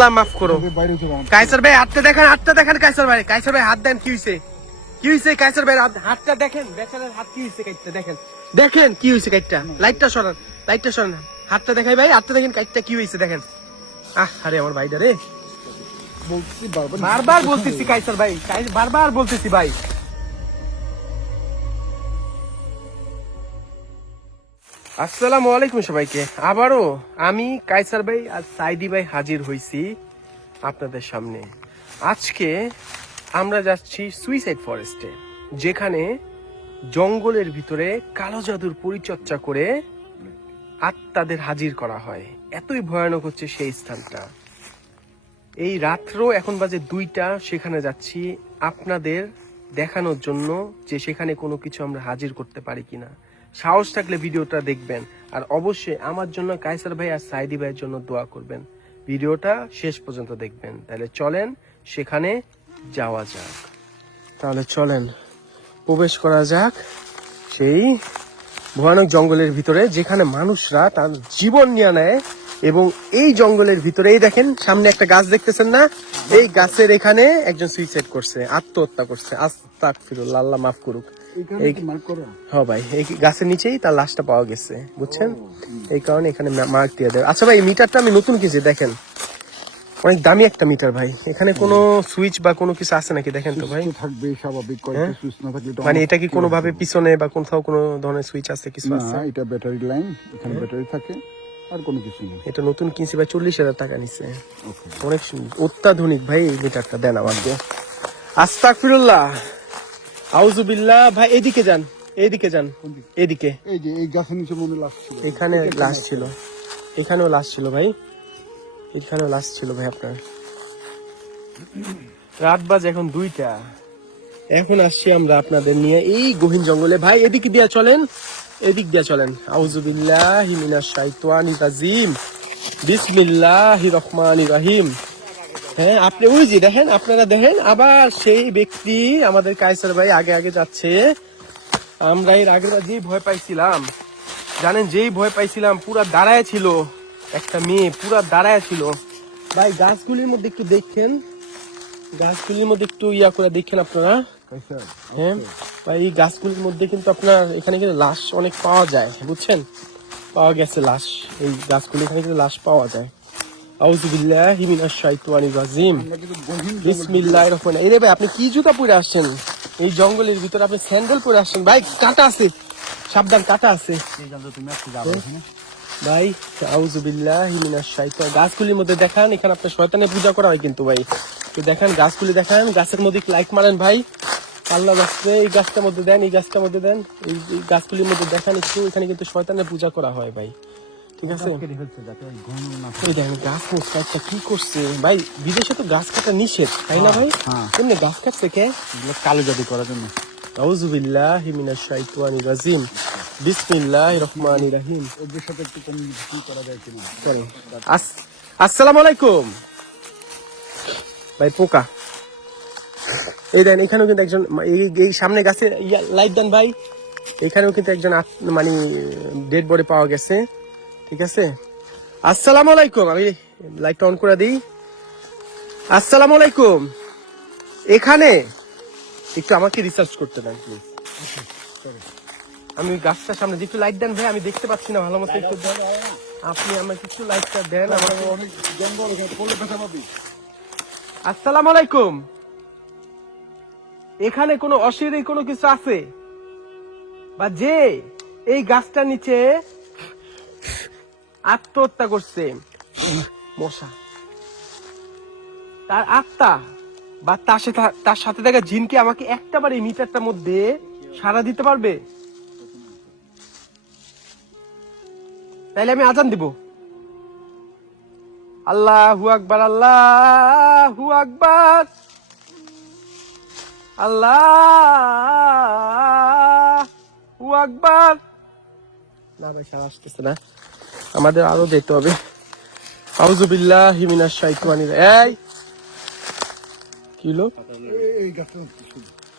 আল্লাহ মাফ করো। কায়সার ভাই হাতটা দেখেন, হাতটা দেখেন কায়সার ভাই, কায়সার ভাই হাত দেন, কি হইছে, কি হইছে কায়সার ভাই হাতটা দেখেন, বেচারার হাত কি হইছে, কাইটটা দেখেন, দেখেন কি হইছে কাইটটা, লাইটটা সরান, লাইটটা সরান, হাতটা দেখাই ভাই, হাতটা দেখেন কাইটটা কি হইছে দেখেন। আরে আমার ভাইটা রে, বলতেছি বারবার বলতেছি কায়সার ভাই, বারবার বলতেছি ভাই। আসসালামু আলাইকুম সবাইকে, আবারও আমি কায়সার ভাই আর সাইদি ভাই হাজির হইছি আপনাদের সামনে। আজকে আমরা যাচ্ছি সুইসাইড ফরেস্টে, যেখানে জঙ্গলের ভিতরে কালো জাদুর পরিচর্যা করে আত্মাদের হাজির করা হয়। এতই ভয়ানক হচ্ছে সেই স্থানটা। এই রাত্র এখন বাজে 2টা, সেখানে যাচ্ছি আপনাদের দেখানোর জন্য যে সেখানে কোনো কিছু আমরা হাজির করতে পারি কিনা। সাহস থাকলে ভিডিওটা দেখবেন, আর অবশ্যই আমার জন্য কায়সার ভাই আর সাইদি ভাইয়ের জন্য দোয়া করবেন। ভিডিওটা শেষ পর্যন্ত দেখবেন। তাহলে চলেন সেখানে যাওয়া যাক। তাহলে চলেন প্রবেশ করা যাক সেই ভয়ানক জঙ্গলের ভিতরে, যেখানে মানুষরা তার জীবন নিয়ে নেয়। এবং এই জঙ্গলের ভিতরে এই দেখেন সামনে একটা গাছ দেখতেছেন না, এই গাছের এখানে একজন সুইসাইড করছে, আত্মহত্যা করছে। আস্তাগফিরুল্লাহ, আল্লাহ মাফ করুক। হ্যাঁ ভাই, এই গাছের নিচেই তার লাশটা পাওয়া গেছে, বুঝছেন? এই কারণে এখানে মার্ক দিয়ে দেয়। আচ্ছা ভাই, এই মিটারটা আমি নতুন কিনছি, দেখেন অনেক দামি একটা মিটার ভাই। এখানে কোনো সুইচ বা কোনো কিছু আছে নাকি দেখেন তো ভাই। থাকবে স্বাভাবিক, সুইচ না থাকলে মানে এটা কি কোনো ভাবে পিছনে বা কোথাও কোনো ধরনের সুইচ আছে, কিছু আছে? না, এটা ব্যাটারি লাইন, এখানে ব্যাটারি থাকে, আর কোনো কিছু নেই। এটা নতুন কিনছি ভাই, 40,000 টাকা নিছে। অনেক অত্যাধুনিক ভাই এই মিটারটা, দেন আমাকে। আস্তাগফিরুল্লাহ, আউযুবিল্লাহ। ভাই এদিকে যান, এদিকে যান, এদিকে। এই যে এই গাছের নিচে মনে লাশ ছিল, এখানে লাশ ছিল, এখানেও লাশ ছিল ভাই, এখানেও লাশ ছিল ভাই আপনার। রাত বাজে এখন 2টা, এখন আসছি আমরা আপনাদের নিয়ে এই গহীন জঙ্গলে। ভাই এদিকে দিয়া চলেন, এদিক দিয়া চলেন। আউযুবিল্লাহি মিনাশ শাইতানির রাজিম, বিসমিল্লাহির রহমানির রহিম। হ্যাঁ, আপনি ওই যে দেখেন, আপনারা দেখেন, আবার সেই ব্যক্তি আমাদের কায়সার ভাই আগে আগে যাচ্ছে। আমরা এর আগে যেই ভয় পাইছিলাম, জানেন যেই ভয় পাইছিলাম, পুরা দাঁড়ায় ছিল একটা মেয়ে, পুরা দাঁড়ায় ছিল ভাই। গাছগুলির মধ্যে একটু দেখেন, গাছগুলির মধ্যে একটু ইয়া করে দেখেন আপনারা। হ্যাঁ ভাই, এই গাছগুলির মধ্যে কিন্তু আপনার এখানে কিন্তু লাশ অনেক পাওয়া যায়, বুঝছেন? পাওয়া গেছে লাশ, এই গাছগুলি এখানে কিন্তু লাশ পাওয়া যায়। আউযুবিল্লাহি মিনাশ শাইতানির রাজিম, বিসমিল্লাহির রহমানির রহিম। এই রে ভাই, আপনি কি জুতা পরে আসছেন এই জঙ্গলের ভিতরে? আপনি স্যান্ডেল পরে আসছেন ভাই, কাঁটা আছে, সাবধান, কাঁটা আছে ভাই। আউযুবিল্লাহি মিনাশ শাইতান। গাছগুলির মধ্যে দেখান, এখানে আপনার শয়তানের পূজা করা হয় কিন্তু ভাই। তো দেখেন গাছগুলি, দেখেন গাছের মধ্যে লাইক মারেন ভাই, আল্লাহ রাস্তে এই গাছটার মধ্যে দেন, এই গাছটার মধ্যে দেন, এই গাছগুলির মধ্যে দেখান একটু, এখানে কিন্তু শয়তানের পূজা করা হয় ভাই, ঠিক আছে? এই দেখেন গাছ কাটটা কি করছে ভাই, বিদেশে তো গাছ কাটা নিষেধ, তাই না ভাই? এমনি গাছ কাটছে কে? কালো জাদু করার জন্য। আউযুবিল্লাহি মিনাশ শাইতানির রাজিম, বিসমিল্লাহির রহমানির রহিম। ওদের সাথে একটু কি করা যায় কিনা করে। আসসালামু আলাইকুম ভাই। পোকা এই দেন, এখানেও কিন্তু একজন, এই সামনে গাছে লাইট দেন ভাই, এখানেও কিন্তু একজন মানে ডেড বডি পাওয়া গেছে, ঠিক আছে? আসসালামু আলাইকুম, আমি লাইটটা অন করে দিই। আসসালামু আলাইকুম, এখানে একটু আমাকে রিসার্চ করতে দেন প্লিজ। আমি গাছটার সামনে একটু লাইট দেন ভাই, আমি দেখতে পাচ্ছি না ভালো মতো, একটু দেন আপনি আমাকে একটু লাইটটা দেন। অনেক জঙ্গল, বলে ব্যথা পাবি। আসসালামু আলাইকুম, এখানে কোনো অশরীরী কোনো কিছু আছে, বা যে এই গাছটার নিচে আত্মহত্যা করছে, মশা, তার আত্মা বা তার সাথে থাকা জিনকে আমাকে একটাবার এই মিটারটার মধ্যে সাড়া দিতে পারবে? তাইলে আমি আজান দিব। আল্লাহু আকবার, আল্লাহু আকবার, আল্লাহু আকবার। না ভাই, সারা আসতেছে না, আমাদের আরো যেতে হবে। আউযুবিল্লাহি মিনাশ শাইতানির। এই কি হলো? এই গাছটা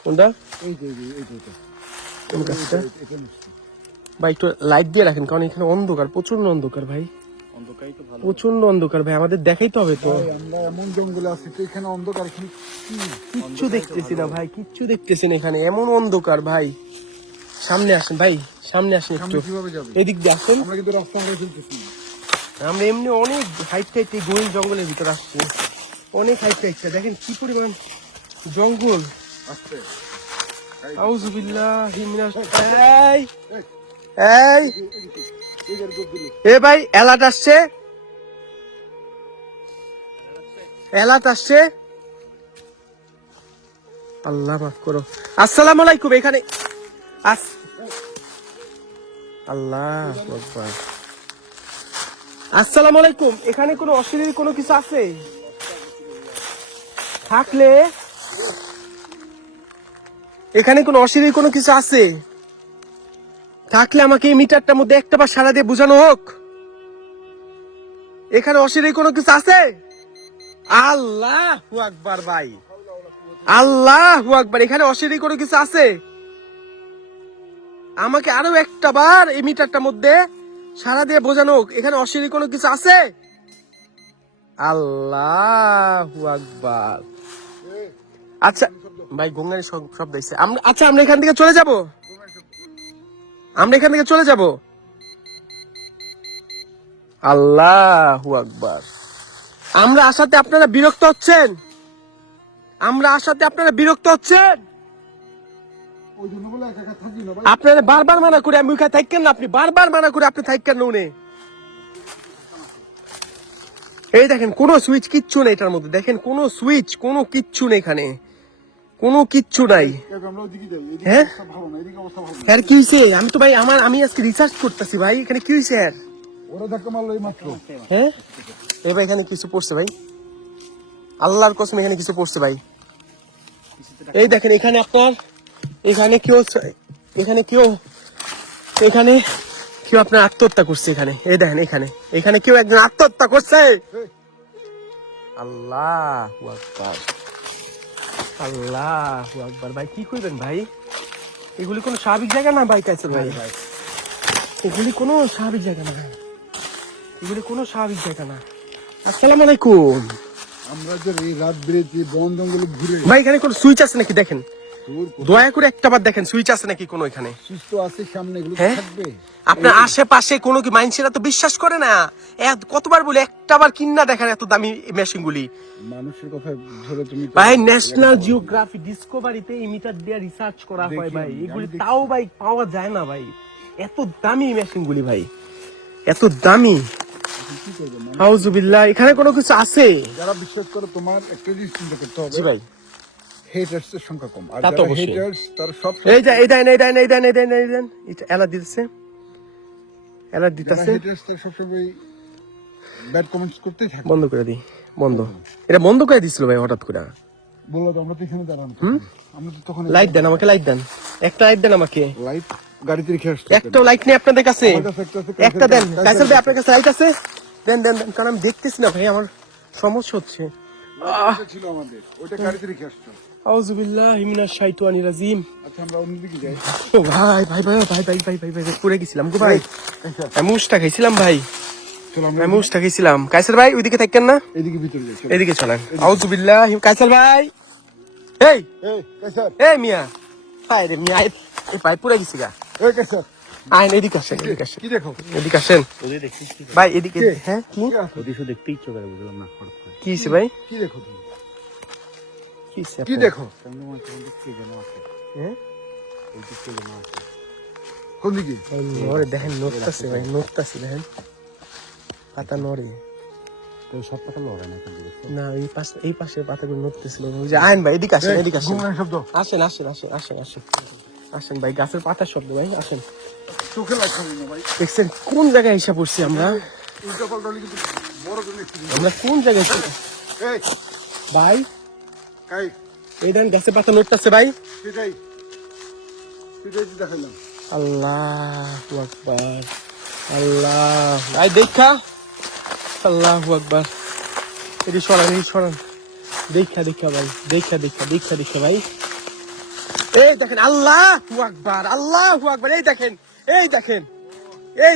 কোনটা? এই যে কোন গাছটা ভাই? একটু লাইট দিয়ে রাখেন, কারণ এখানে অন্ধকার, প্রচন্ড অন্ধকার ভাই। প্রচন্ড অন্ধকার ভাই, আমাদের দেখাইতে হবে তো। ভাই, আমরা এমন জঙ্গলে আছি তো এখানে অন্ধকার, এখানে কি? কিচ্ছু দেখতেছি না ভাই, কিচ্ছু দেখতেছি না এখানে, এমন অন্ধকার ভাই। সামনে আসেন ভাই, সামনে আসেন একটু, সামনে কিভাবে যাবে? এদিক দিয়ে আসেন। আমরা কিন্তু রাস্তা আমরা চলতেছি না। আমরা এমনি অনেক হাইট টাইট গহীন জঙ্গলের ভিতর আসছি, অনেক হাইট টাইট। দেখেন কি পরিমাণ জঙ্গল। আস্তে আউযুবিল্লাহি মিনাশ এই এই এ ভাই, অ্যালার্ট আসছে, অ্যালার্ট আসছে। আল্লাহ মাফ করো। আসসালামু আলাইকুম। এখানে আল্লাহ আকবার। আসসালামু আলাইকুম। এখানে কোনো অশরীরী কোনো কিছু আছে? থাকলে এখানে কোনো অশরীরী কোনো কিছু আছে? থাকলে আমাকে এই মিটারটার মধ্যে একটা বার সারা দিয়ে বোঝানো হোক। এখানে অশরীরী কোনো কিছু আছে? আল্লাহু আকবার ভাই, আল্লাহু আকবার। এখানে অশরীরী কোনো কিছু আছে? আমাকে আরো একটা বার এই মিটারটার মধ্যে সারা দিয়ে বোঝানো হোক, এখানে অশরীরী কোনো কিছু আছে? আল্লাহু আকবার। আচ্ছা ভাই, গঙ্গার শব্দ হইছে। আচ্ছা, আমরা এখান থেকে চলে যাব, আমরা এখান থেকে চলে যাব। আল্লাহু আকবার। আমরা আসাতে আপনারা বিরক্ত হচ্ছেন? আমরা আসাতে আপনারা বিরক্ত হচ্ছেন? ওই জন্য বলে একা একা থাকি না ভাই। আপনারা বারবার মানা করে আমি ওখানে থাকেন না, আপনি বারবার মানা করে আপনি থাকেন না উনি। এই দেখেন, কোনো সুইচ কিচ্ছু নেই এটার মধ্যে, দেখেন কোনো সুইচ, কোনো কিচ্ছু নেই এখানে, কোনো কিচ্ছু নাই। আমরা ওইদিকে যাই, এদিকে হ্যাঁ? অবস্থা ভালো না, এদিকে অবস্থা ভালো না। হ্যাঁ, কি হয়েছে? আমি তো ভাই আমি আজকে রিসার্চ করতেছি ভাই, এখানে কি হয়েছে? ওরা ধাক্কা মারলো এই মাত্র। হ্যাঁ, এবার এখানে কিছু পড়ছে ভাই, আল্লাহর কসম এখানে কিছু পড়ছে ভাই। এই দেখেন, এখানে আপনার, এখানে কেউ আপনার আত্মহত্যা করছে এখানে। এই দেখেন, এখানে কেউ একজন আত্মহত্যা করছে। আল্লাহু আকবার, আল্লাহু আকবার। ভাই কি করবেন ভাই, এগুলি কোনো স্বাভাবিক জায়গা না ভাই, কাছে ভাই, এগুলি কোনো স্বাভাবিক জায়গা না, এগুলি কোনো স্বাভাবিক জায়গা না। আসসালামু আলাইকুম। আমরা যে এই রাত বেরিয়েছি বন জঙ্গলে ঘুরে, ভাই এখানে কোনো সুইচ আছে নাকি দেখেন, তোর দয়া করে একটা বার দেখেন সুইচ আছে নাকি কোনো এখানে। সুস্থ আছে সামনে, এগুলো হ্যাঁ? থাকবে। আপনার আশেপাশে কোনো কি মানুষেরা তো বিশ্বাস করে না, কতবার বলে একটা বার কিনা দেখেন এত দামি মেশিন গুলি। মানুষের কথা ধরে তুমি তো- ভাই ন্যাশনাল জিওগ্রাফি ডিসকভারিতে ইমিটার দিয়ে রিসার্চ করা হয় দেখি ভাই, আমি, এগুলি আমি দেখি। তাও ভাই পাওয়া যায় না ভাই, এত দামি মেশিন গুলি ভাই, এত দামি। কি করবে মানুষ? আউযুবিল্লাহ। এখানে কোনো কিছু আছে? যারা বিশ্বাস করে তোমার একটা জিনিস চিন্তা করতে হবে, জি ভাই, হেটার্স এর সংখ্যা কম, আর তা তো যারা অবশ্যই। হেটার্স তারা সব এই যে এই দেন এটা এলা দিতেছে, এলা যারা দিতেছে। হেটার্স তারা সবসময় ব্যাড কমেন্টস করতেই থাকে। বন্ধ করে দি, বন্ধ। এটা বন্ধ করে দিছিল ভাই হঠাৎ করে। বললো তো আমরা তো এখানে দাঁড়ানো, আমরা তো তখন লাইট দেন আমাকে, লাইট দেন, একটা লাইট দেন আমাকে। লাইট গাড়িতে রেখে আসছি। একটা লাইট নেই আপনাদের কাছে? আমার কাছে একটা আছে, একটা দেন। কাইসার কাইসার ভাই আপনার কাছে লাইট আছে? দেন দেন দেন, কারণ আমি দেখতেছি না ভাই, আমার সমস্যা হচ্ছে। ওটা ছিল আমাদের, ওটা গাড়িতে রেখে আসছো। আউযুবিল্লাহি মিনাশ শাইতানির রাজিম। আচ্ছা আমরা অন্যদিকে যাই। ও ভাই ভাই ভাই ভাই ভাই ভাই ভাই ভাই পড়ে গেছিলাম গো ভাই, আমি মুসটা খাইছিলাম ভাই, চলো আমরা আমি মুসটা খাইছিলাম। কাইসার ভাই ওইদিকে থাকেন না, এদিকে ভিতরে যাই। চলো। এদিকে চলেন। আউযুবিল্লাহি। কাইসার ভাই, এই এই কাইসার, এই মিয়া, ভাই রে মিয়া, এই ভাই পড়ে গেছি গা। এই কাইসার, আইন এদিকে আসেন, এদিকে আসেন, কি দেখো? এদিকে আসেন ভাই, এদিকে। হ্যাঁ, কি দেখতে ইচ্ছে করে, বুঝলাম না। কি হইছে ভাই, কি দেখো তুমি? কি হইছে কি আপনার? দেখো? হ্যাঁ? কোন দিকে? ওই নড়ে দেখেন, নড়তাছে ভাই, নড়তাছে দেখেন, পাতা নড়ে সব পাতা লড়াই না। না, এই পাশের পাতাগুলো নড়তেছিল। ওই যে আইন ভাই, এদিকে আসেন, এদিকে আসেন, ঘুমনা শব্দ, আসেন আসেন আসেন আসেন আসেন আসেন ভাই, গাছের পাতার শব্দ ভাই, আসেন। চোখে লাগছে না ভাই। দেখছেন কোন জায়গায় এসে পড়ছি আমরা, উল্টা পাল্টা হলে কিন্তু বড় জন্য accident। আমরা কোন জায়গায় এই ভাই, কাই, এই দেন গাছের পাতা নড়তেছে ভাই। সেটাই সেটাই তো দেখাইলাম। আল্লাহু আকবার, আল্লাহ ভাই দেখা, আল্লাহু আকবার। এটি সরান দেখা ভাই, দেখা ভাই। এই দেখেন, আল্লাহু আকবার, আল্লাহু আকবার। এই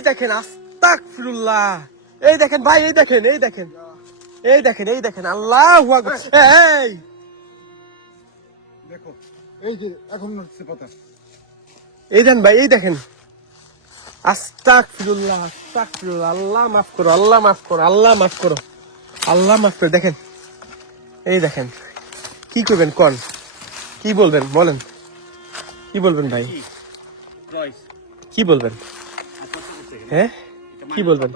দেখেন আস্তাগফিরুল্লাহ, এই দেখেন ভাই, এই দেখেন, এই দেখেন, এই দেখেন, এই দেখেন, আল্লাহু আকবার। এই দেখো এই যে এখন হচ্ছে পাতা। এই দেন ভাই, এই দেখেন, আস্তাগফিরুল্লাহ, আস্তাগফিরুল্লাহ, আল্লাহ মাফ করো, আল্লাহ মাফ করো, আল্লাহ মাফ করো, আল্লাহ মাফ করো। দেখেন, এই দেখেন, কি করবেন কোন, কি বলবেন বলেন, কি বলবেন ভাই, কি বলবেন, হ্যাঁ কি বলবেন,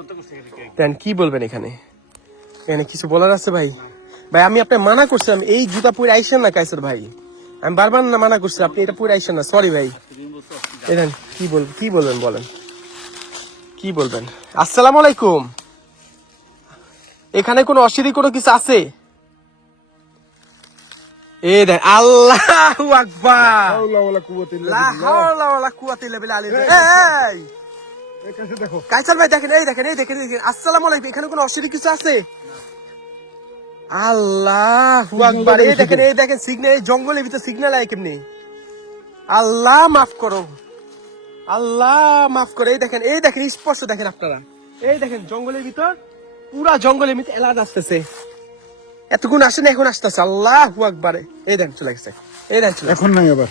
দেন কি বলবেন, এখানে এখানে কিছু বলার আছে ভাই? ভাই আমি আপনার মানা করছিলাম এই জুতা পরে আইসেন না কাইসার ভাই, আমি বারবার না মানা করছি, আপনি এটা পরে আইসেন না, সরি ভাই। এই দেন কি বলবেন বলেন, কি বলবেন? আসসালামু আলাইকুম। এখানে কোনো অশীরি কোনো কিছু আছে? এই দেখ, আল্লাহু আকবার, হাওলা ওয়ালা কুওয়াতা ইল্লা লা বিল্লাহ। হাওলা ওয়ালা কুওয়াতা ইল্লা বিল্লাহ। এই এই কাছে দেখো। কাইসার ভাই দেখেন, এই দেখেন, এই দেখেন, এই দেখেন, আসসালামু আলাইকুম। এখানে কোনো অশীরি কিছু আছে? আল্লাহু আকবার। এই দেখেন, এই দেখেন, সিগন্যাল, এই জঙ্গলের ভিতরে সিগন্যাল আয় কেমনি? আল্লাহ মাফ করো, আল্লাহ মাফ করো। এই দেখেন, এই দেখেন, স্পষ্ট দেখেন আপনারা, এই দেখেন জঙ্গলের ভিতর, পুরা জঙ্গলের ভিতর এলাচ আসতেছে, এতক্ষণ আসেন, এখন আসতেছে, আল্লাহু আকবার। এই দেন চলে গেছে, এই দেন চলে গেছে, এখন নাই আবার।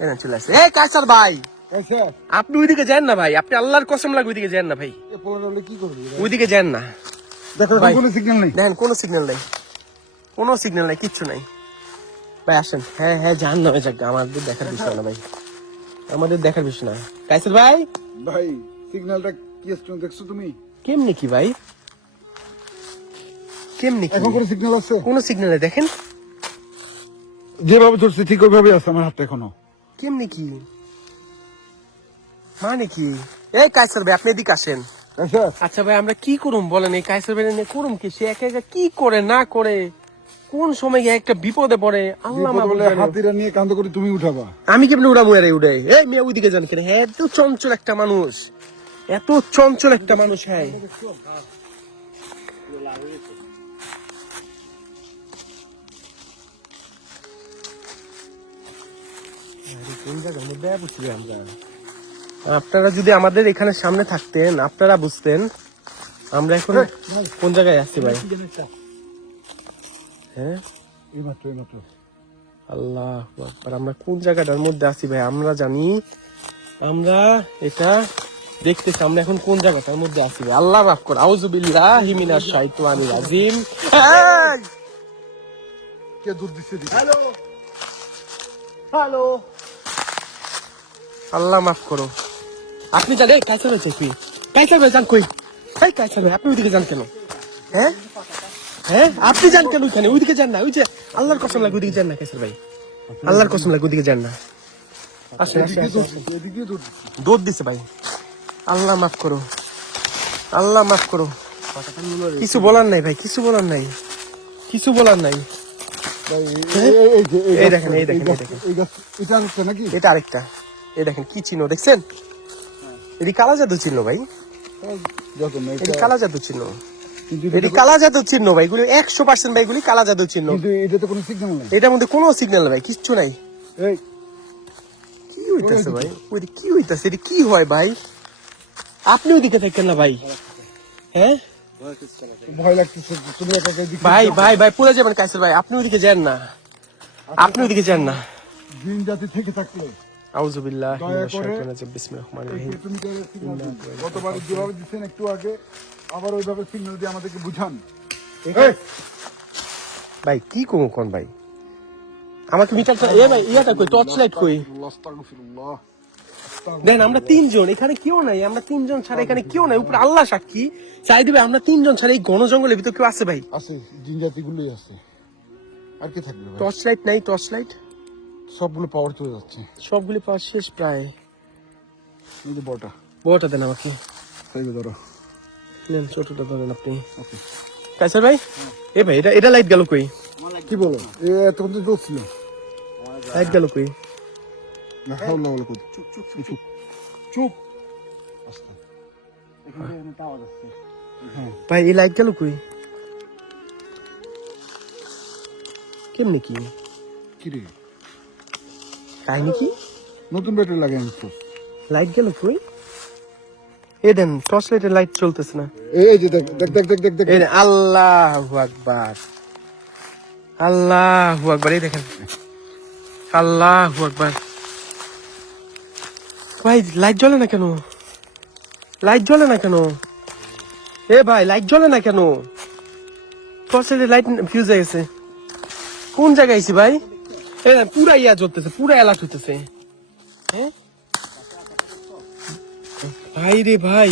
এই দেন চলে আসছে। এই কাইসার ভাই, আচ্ছা আপনি ওইদিকে যান না ভাই, আপনি আল্লাহর কসম লাগে ওইদিকে যান না ভাই, এ পোলার হলে কি করবি? ওইদিকে যান না। দেখো ভাই। কোনো সিগন্যাল নেই। দেখেন কোনো সিগন্যাল নেই, কোনো সিগন্যাল নাই, কিচ্ছু নাই ভাই। আসেন, হ্যাঁ হ্যাঁ, যান না, যাক, আমাদের দেখার বিষয় না ভাই, আমাদের দেখার বিষয় না। কাইসার ভাই ভাই সিগন্যালটা কি আসছে দেখছো তুমি? কেমনি কি ভাই, কেমনি কি? এখন কোনো সিগন্যাল আছে? কোনো সিগন্যাল নেই, দেখেন যেভাবে ধরছে ঠিক ওইভাবে আছে আমার হাতটা এখনো। কেমনি কি মানে কি? এই কাইসার ভাই আপনি এদিকে আসেন। আচ্ছা আচ্ছা ভাই আমরা কি করুম বলেন, এই কাইসার ভাই নিয়ে করুম কি? সে একা একা কি করে না করে, কোন সময় গিয়ে একটা বিপদে পড়ে, আল্লাহ বিপদ মাবুদ হলে জানে। হাতিরা নিয়ে কান্দ করে তুমি উঠাবা। আমি কেমনি উড়ামু এর উড়ে? এই মেয়ে ওইদিকে যান কেন? হ্যাঁ, এত চঞ্চল একটা মানুষ, এত চঞ্চল একটা মানুষ। হ্যাঁ কোন জায়গার মধ্যে বুঝছি আমরা? আপনারা যদি আমাদের এখানে সামনে থাকতেন, আপনারা বুঝতেন আমরা এখন কোন জায়গায় আছি ভাই। হ্যাঁ এইমাত্র আল্লাহ আকবার, আমরা কোন জায়গাটার মধ্যে আছি ভাই আমরা জানি, আমরা এটা দেখতেছি আমরা এখন কোন জায়গাটার মধ্যে আছি ভাই। আল্লাহ মাফ কর, আউযুবিল্লাহি মিনাশ শাইতানির রাজিম। কে দুধ দিচ্ছে দিকে? হ্যালো হ্যালো, আল্লাহ মাফ করো। আপনি জানেন কাইসার ভাই কই? কাইসার ভাই যান কই? এই কাইসার ভাই আপনি ওইদিকে যান কেন? হ্যাঁ হ্যাঁ, আপনি যান কেন ওইখানে? ওইদিকে যান না, ওই যে আল্লাহর কসম লাগে ওইদিকে যান না কাইসার ভাই, আল্লাহর কসম লাগে ওইদিকে যান না। আসেন আসেন এদিকে আসেন, দুধ আসেন। দিচ্ছে, এদিকে দুধ দিচ্ছে। দৌড় দিছে ভাই, আল্লাহ মাফ করো, আল্লাহ মাফ করো। কিছু বলার নাই ভাই, কিছু বলার নাই, কিছু বলার নাই। ভাই, এই দেখেন, এই দেখেন, এই দেখেন, এই গাছ এটা হচ্ছে নাকি? এটা আরেকটা। এই দেখেন কি চিহ্ন দেখছেন? এটি কালা জাদু চিহ্ন ভাই, যত না এটি এটা কালা জাদু চিহ্ন, কিন্তু এটি কালা জাদু চিহ্ন ভাই, এগুলি 100% ভাই, এগুলি কালা জাদু চিহ্ন। কিন্তু এটাতে কোনো সিগন্যাল নেই। এটার মধ্যে কোনো সিগন্যাল ভাই, কিচ্ছু নাই। এই কি হইতাছে ভাই? ওইদিকে কি হইতাছে? এটি কি হয় ভাই? আপনি ওইদিকে থাকেন না ভাই। হ্যাঁ ভয় লাগতেছে, তুমি একা একা এদিকে ভাই যাও। ভাই ভাই পুরো যাবেন কাইসার ভাই, আপনি ওইদিকে যান না, আপনি ওইদিকে যান না। জিন জাতি থেকে থাকলে আউযুবিল্লাহি দয়া মিনাশ করে শাইতানির রাজিম, বিসমিল্লাহির রহমানির রহিম। এই তুমি সিগন্যাল দিন। গতবার যেভাবে দিচ্ছেন একটু আগে আবার ওইভাবে সিগন্যাল দিয়ে আমাদেরকে বুঝান। এই, ভাই কি করবো কোন ভাই? আমাকে মিটারটা এ ভাই, ইয়াটা কই, টর্চ লাইট কই? আস্তাগফিরুল্লাহ। দেন আমরা তিনজন, এখানে কেউ নাই, আমরা তিনজন ছাড়া এখানে কেউ নাই, উপরে আল্লাহ সাক্ষী। চাই দিবে আমরা তিনজন ছাড়া এই ঘন জঙ্গলের ভিতর কেউ আছে ভাই? আছে, জিন জাতিগুলোই আছে, আর কি থাকবে ভাই? টর্চ লাইট নাই, টর্চ লাইট সবগুলো পাওয়ার চলে যাচ্ছে। সবগুলি পাওয়া শেষ প্রায়। এই যে বড়টা বড়টা দেন আমাকে, তাই ধরো। নেন ছোটটা ধরেন আপনি। ওকে, কাইসার ভাই, এ ভাই এটা এটা লাইট গেল কই? কি বলো? এতক্ষণ তো জ্বলছিল। লাইট গেল কই? লা হাওলা ওয়ালা কুওয়াতা। চুপ চুপ চুপ চুপ। আস্তে। এখানে একটা আওয়াজ আসছে। হ্যাঁ, ভাই এই লাইট গেল কই? কেমনে কি কি রে? কাহিনী কি? নতুন ব্যাটারি লাগাই আনছো? লাইট গেল কই? এই দেন টর্চ লাইটের লাইট চলতেছে না। এই যে দেখ দেখ দেখ দেখ দেখ দেখ এই দেন, আল্লাহু আকবার, আল্লাহু আকবার। এই দেখেন, আল্লাহু আকবার। ভাই লাইট জ্বলে না কেন? লাইট জ্বলে না কেন? এ ভাই লাইট জ্বলে না কেন? টর্চ লাইটের লাইট ফিউজ হয়ে গেছে। কোন জায়গায় আইছি ভাই? এই দেন, পুরা ইয়া জ্বলতেছে, পুরা অ্যালার্ট হইতেছে। হ্যাঁ ভাই রে ভাই,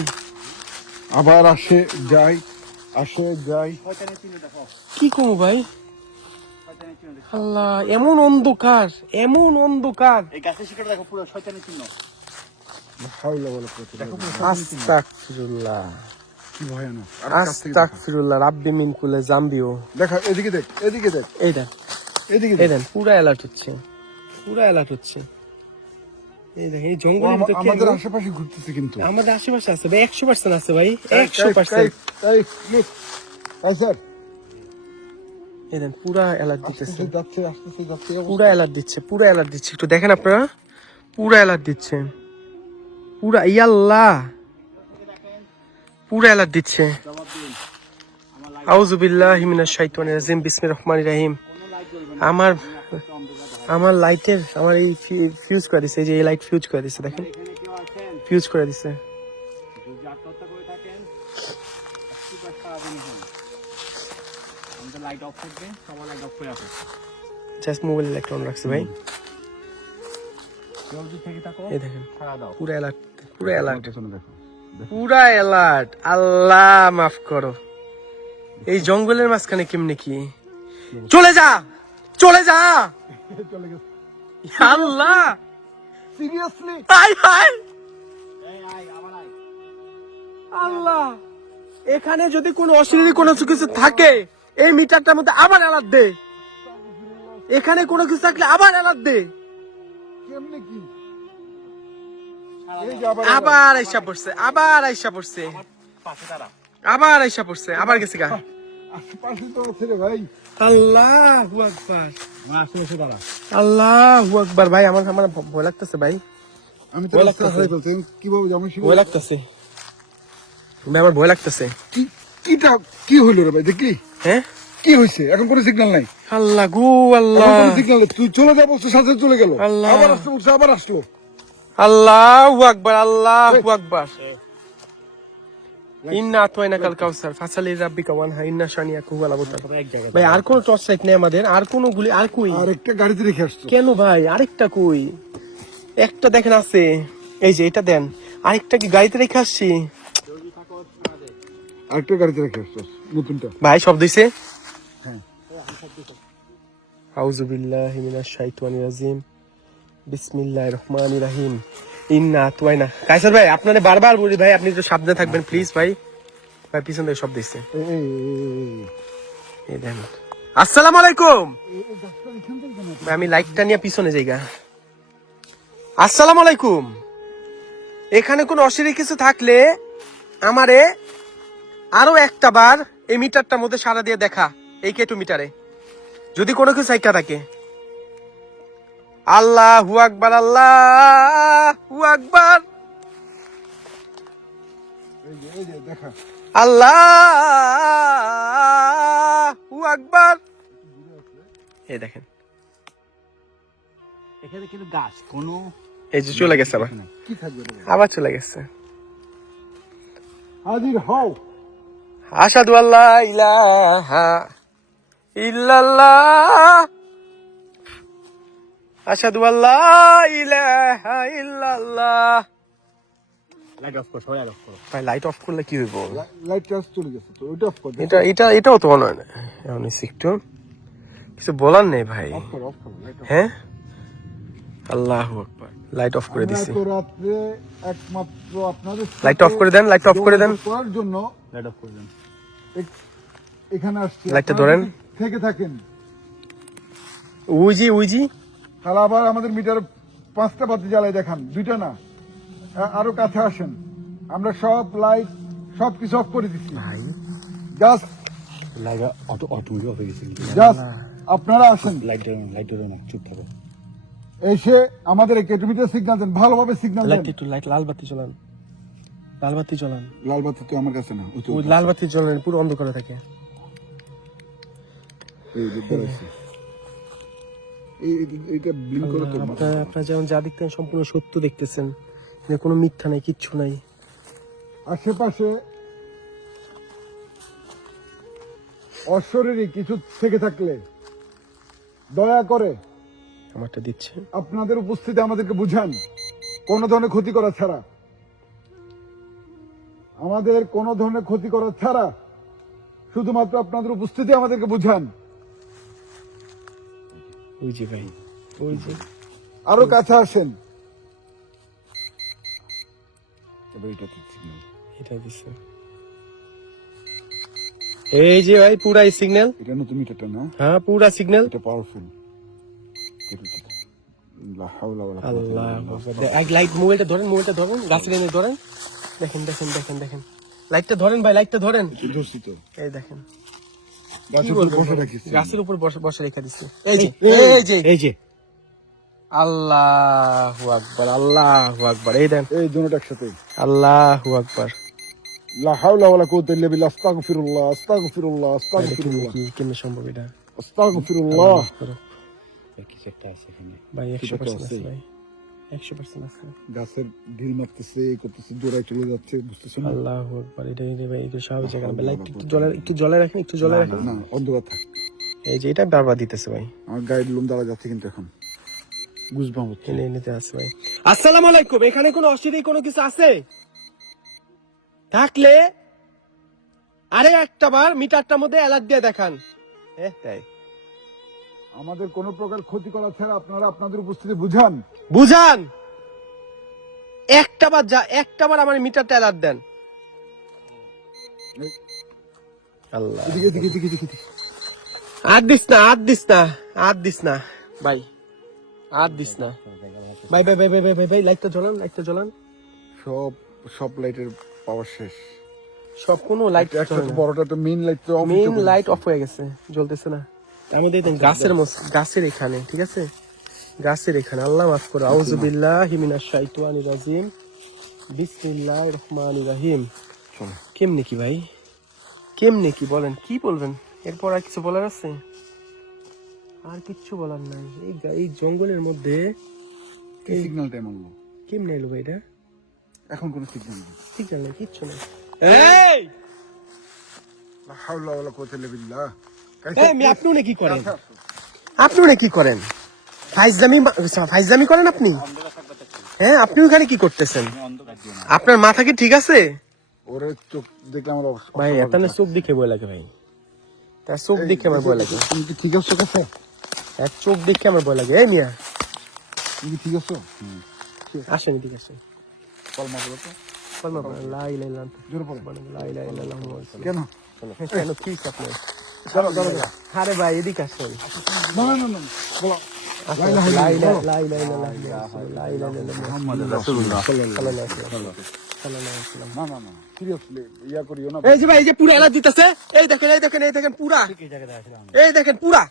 আবার আসে যাই কি করবো ভাই? আল্লাহ, এমন অন্ধকার, এমন অন্ধকার। এই গাছের শিকড় দেখো পুরো শয়তানের চিহ্ন। হাওলা ওয়ালা কুওয়াতা ইল্লা বিল্লাহ। আস্তাগফিরুল্লাহ, কি ভয়ানক। আর কাছ থেকে দেখা। আস্তাগফিরুল্লাহ, রাব্বি মিন কুল্লি জামবিও। দেখা এদিকে দেখ এদিকে দেখ এই দেন, এদিকে এই দেখ। দেন, পুরা অ্যালার্ট হচ্ছে, পুরা অ্যালার্ট হচ্ছে। এই দেখেন, এই জঙ্গলের ভিতরে কে আমাদের এলো? আশেপাশে ঘুরতেছে কিন্তু। আমাদের আশেপাশে আছে ভাই, 100% আছে ভাই, 100%। এই লুক স্যার এই দেন, পুরা অ্যালার্ট দিতেছে, আসতেছে যাচ্ছে পুরা অ্যালার্ট দিচ্ছে, পুরা অ্যালার্ট দিচ্ছে। একটু দেখেন আপনারা, পুরা অ্যালার্ট দিচ্ছে, পুরা, ইয়াল্লাহ, পুরা অ্যালার্ট দিচ্ছে। আউযু বিল্লাহি মিনাশ শাইতানির রাজিম, বিসমিল্লাহির রহমানির রহিম। আমার আমার লাইটের, আমার এই ফিউজ করে দিছে, এই যে এই লাইট ফিউজ করে দিছে, দেখেন এখানে কেউ আছেন ফিউজ করে দিছে। যদি আত্মহত্যা করে থাকেন একটু কষ্ট আবেন এখন। আমাদের লাইট অফ করবে, সবার লাইট অফ করে রাখো। জাস্ট মোবাইল লাইট অন রাখছে ভাই। কেউ যদি থেকে থাকো এই দেখেন, ছাড়া দাও। পুরা অ্যালার্ট, পুরা অ্যালার্ট, পেছনে দেখো পুরা অ্যালার্ট। আল্লাহ মাফ করো, এই জঙ্গলের মাঝখানে কেমনে কি? চলে যা, চলে যা, চলে গেছে আল্লাহ, সিরিয়াসলি হাই হাই, এই আয় আবার আয়। আল্লাহ। এখানে যদি কোনো অশরীরী কোনো কিছু থাকে, এই মিটারটার মধ্যে আবার অ্যালার্ট দে। এখানে কোনো কিছু থাকলে আবার অ্যালার্ট দে। কেমনে কি ছাড়া এই দাও। যে আবার আইসা পড়ছে, আবার আইসা পড়ছে, পাশে দাঁড়া। আবার আইসা পড়ছে, আবার গেছে গা। আশেপাশে তো আছে রে ভাই। আল্লাহু আকবার, আমার আশেপাশে দাঁড়া। আল্লাহু আকবার। ভাই আমার আমার ভয় লাগতেছে ভাই, আমি তো ভয় রাস্তা লাগতেছে। হারাই ফেলছি আমি কিভাবে যাবো ভয় লাগতেছে ভাই, আমার ভয় লাগতেছে। কিটা কি হইলো রে ভাই দেখলি হ্যাঁ, কি হয়েছে এখন কোনো সিগন্যাল নাই আল্লাহ গো, এখন আল্লাহ, কোনো সিগন্যাল তুই চলে যাবো সাথে চলে গেল আল্লাহ। আবার আসতে বলছে আবার আসলো আল্লাহু আকবার, আল্লাহু আকবার। ইন্না আতওয়াইনাকাল কাউসার ফাসালি রাব্বিকা ওয়ানহা ইন্না শানিয়াকা হুয়াল আবতার। সবাই এক জায়গায়। ভাই আর কোন টর্চ লাইট নেই আমাদের? আর কোন গুলি? আর কই? আর একটা গাড়িতে রেখে আসছো কেন ভাই, আরেকটা কই? একটা দেখেন আছে, এই যে এটা দেন। আরেকটা কি গাড়িতে রেখে আসছি? আরেকটা গাড়িতে রেখে আসছো নতুনটা ভাই শব্দ দিছে। হ্যাঁ। আউযু বিল্লাহি মিনাশ শাইতানির রাজিম, বিসমিল্লাহির রহমানির রহিম। ইন্না আতওয়াইনা, কায়সার ভাই আপনারে বারবার বলি ভাই, আপনি একটু সাবধানে থাকবেন প্লিজ ভাই। ভাই পিছন থেকে শব্দ দিছে, এই দেন। আসসালামু আলাইকুম ভাই, আমি লাইটটা নিয়ে পিছনে যাইগা। আসসালামু আলাইকুম। এখানে কোন অশরীরী কিছু থাকলে আমারে আরো একটা বার এই মিটারটার মধ্যে সারা দিয়ে দেখা, এই কেটু মিটারে যদি কোনো কিছু সাইকা থাকে। আল্লাহু আকবার, আল্লাহু আকবার, এই যে দেখা আল্লাহু আকবার। এই দেখেন, এখানে কিন্তু গাছ কোনো এই যে চলে গেছে আবার, কি থাকবে রে ভাই? আবার চলে গেছে। হাজির হও আশহাদু আল্লা ইলাহা ইল্লাল্লাহ, আশহাদু আল্লা ইলাহা ইল্লাল্লাহ। লাইট অফ করো, সবাই লাইট অফ করো। ভাই লাইট অফ করলে কি হইব? লাইট টাচ চলে গেছে তো ওইটা অফ কর এটাও তো মনে হয় না। এখন একটু কিছু বলার নেই ভাই। অফ করো লাইট অফ হ্যাঁ, আল্লাহু আকবার। লাইট অফ করে দিছি। এত রাত্রে একমাত্র আপনাদের লাইট অফ করে দেন, লাইট অফ করে দেন। করার জন্য লাইট অফ করে দেন। এখানে আসছি লাইটটা আপনারা ধরেন। যদি থেকে থাকেন উইজি উইজি, তাহলে আবার আমাদের মিটার 5টা বাতি জ্বালাই দেখান 2টা না আরো কাছে আসেন আমরা সব লাইট সব কিছু অফ করে দিচ্ছি ভাই জাস্ট লাইট অটোমেটিক অফ হয়ে গেছে কিন্তু। জাস্ট আপনারা আসেন লাইট ধরে না, চুপ থাকো। এসে আমাদের এই কেটুমিটার সিগন্যাল দেন ভালোভাবে সিগন্যাল দেন লাইট একটু লাইট লাল বাতি জ্বালান। লাল বাতি জ্বলান। লাল বাতি তো আমার কাছে না, ওই তো ওই লাল বাতি জ্বলান, পুরো অন্ধকারে থাকে। এই যে বেরোচ্ছে। এইটা ব্লিঙ্ক করে তো আপনার যেমন যা দেখতেন সম্পূর্ণ সত্য দেখতেছেন, এখানে কোনো মিথ্যা নাই, কিচ্ছু নাই। আশেপাশে অশরীরী কিছু থেকে থাকলে দয়া করে আমারটা দিচ্ছে। আপনাদের উপস্থিতি আমাদেরকে বুঝান, কোনো ধরনের ক্ষতি করা ছাড়া, আমাদের কোনো ধরনের ক্ষতি করা ছাড়া শুধুমাত্র আপনাদের উপস্থিতি আমাদেরকে বুঝান। ওই যে ভাই, ওই যে আরো কাছে আসেন। এটা দিছে। এই যে ভাই পুরা সিগন্যাল, এটা নতুন মিটারটা না? হ্যাঁ পুরা সিগন্যাল। এটা পাওয়ারফুল। আল্লাহ এক লাইট, মোবাইলটা ধরেন, মোবাইলটা ধরেন, গাছের এনে ধরেন। দেখেন দেখেন দেখেন দেখেন, লাইটটা ধরেন ভাই, লাইটটা ধরেন। এই দেখেন গাছের উপর বসে রেখে দিচ্ছে। এই যে এই যে এই যে আল্লাহু আকবার, আল্লাহু আকবার। এই দেন, এই দুটোটা একসাথে। আল্লাহু আকবার। লা হাওলা ওয়ালা কুওয়াতা ইল্লা বিল্লাহ। আস্তাগফিরুল্লাহ, আস্তাগফিরুল্লাহ, আস্তাগফিরুল্লাহ, কেমনে সম্ভব এটা? আস্তাগফিরুল্লাহ। কিছু একটা আছে এখানে ভাই 100% আছে ভাই, 100% আছে। গাছের ঢিল মারতেছে, এই করতেছে, জোড়ায় চলে যাচ্ছে, বুঝতেছেন না? আল্লাহু আকবার। এটা ভাই একটু স্বাভাবিক জায়গা না, লাইট একটু জ্বলে রাখেন, একটু জ্বলে রাখেন। না, অন্ধকার থাক। এই যে এটা বারবার দিতেছে ভাই, আমার গায়ের লোম দাঁড়া যাচ্ছে কিন্তু এখন গুজবাম হচ্ছে। এনে আছে ভাই। আসসালামু আলাইকুম। এখানে কোনো অশরীরী কোনো কিছু আছে থাকলে আরে একটা বার মিটারটার মধ্যে অ্যালার্ট দিয়ে দেখান। তাই আমাদের কোনো প্রকার ক্ষতি করা ছাড়া আপনারা আপনাদের উপস্থিতি বুঝান। বুঝান। একটা বার আমার মিটারটা অ্যালার্ট দেন। আল্লাহ, এদিকে এদিকে এদিকে এদিকে। আর দিস না, আর দিস না, আর দিস না ভাই, আর দিস না ভাই। ভাই ভাই ভাই ভাই ভাই ভাই লাইটটা জ্বলান, লাইটটা জ্বলান। সব লাইটের পাওয়ার শেষ। সব কোনো লাইট, একটা তো বড়টা তো মেইন লাইট তো মেইন লাইট অফ হয়ে গেছে, জ্বলতেছে না। আমি দেখেন গাছের এখানে, ঠিক আছে, গাছের এখানে। আল্লাহ মাফ করো। আউযু বিল্লাহি মিনাশ শাইতানির রাজিম, বিসমিল্লাহির রহমানির রহিম। কেমনে কি ভাই, কেমনে কি বলেন, কি বলবেন? এরপর আর কিছু বলার আছে? আর কিচ্ছু বলার নাই। এই জঙ্গলের মধ্যে সিগন্যাল টাইম আনলো। কেমনে এলো ভাই এটা? এখন কোনো সিগন্যাল নেই, সিগন্যাল নেই, কিচ্ছু নেই। এই লা হাওলা ওয়ালা কুওয়াতা ইল্লা বিল্লাহ। আপনি উনি কি করেন? আপনি উনি কি করেন? ফাইজলামি করেন আপনি? হ্যাঁ, আপনি ওখানে কি করতেছেন? আপনার মাথা কি ঠিক আছে ওরে? চোখ দেখলে আমার ভাই? এত চোখ দেখে ভয় লাগে ভাই, তার চোখ দেখে আমার ভয় লাগে। তুমি কি ঠিক আছো? কাছে এক চোখ দেখে আমার ভয় লাগে। এই মিয়া, তুমি কি ঠিক আছো? আসেন ঠিক আছে। কলমা বলো তো। কলমা পড়েন, লা ইলাহা ইল্লাল্লাহ। জোরে পড়ো। লা ইলাহা ইল্লাল্লাহ মুহাম্মাদুর রাসূলুল্লাহ। কেন? কেন কি আপনার? চলো চলো। আরে ভাই এদিকে আসেন। না না না বলো। লা ইলাহা ইল্লাল্লাহ, লা ইলাহা ইল্লাল্লাহ, লা ইলাহা ইল্লাল্লাহ মুহাম্মাদুর রাসূলুল্লাহ সাল্লাল্লাহু আলাইহি ওয়াসাল্লাম। না না না সিরিয়াসলি ইয়া করিও না। এই যে ভাই, এই যে পুরা এলাচ দিতেছে। এই দেখেন, এই দেখেন, এই দেখেন পুরা, এই দেখেন পুরা।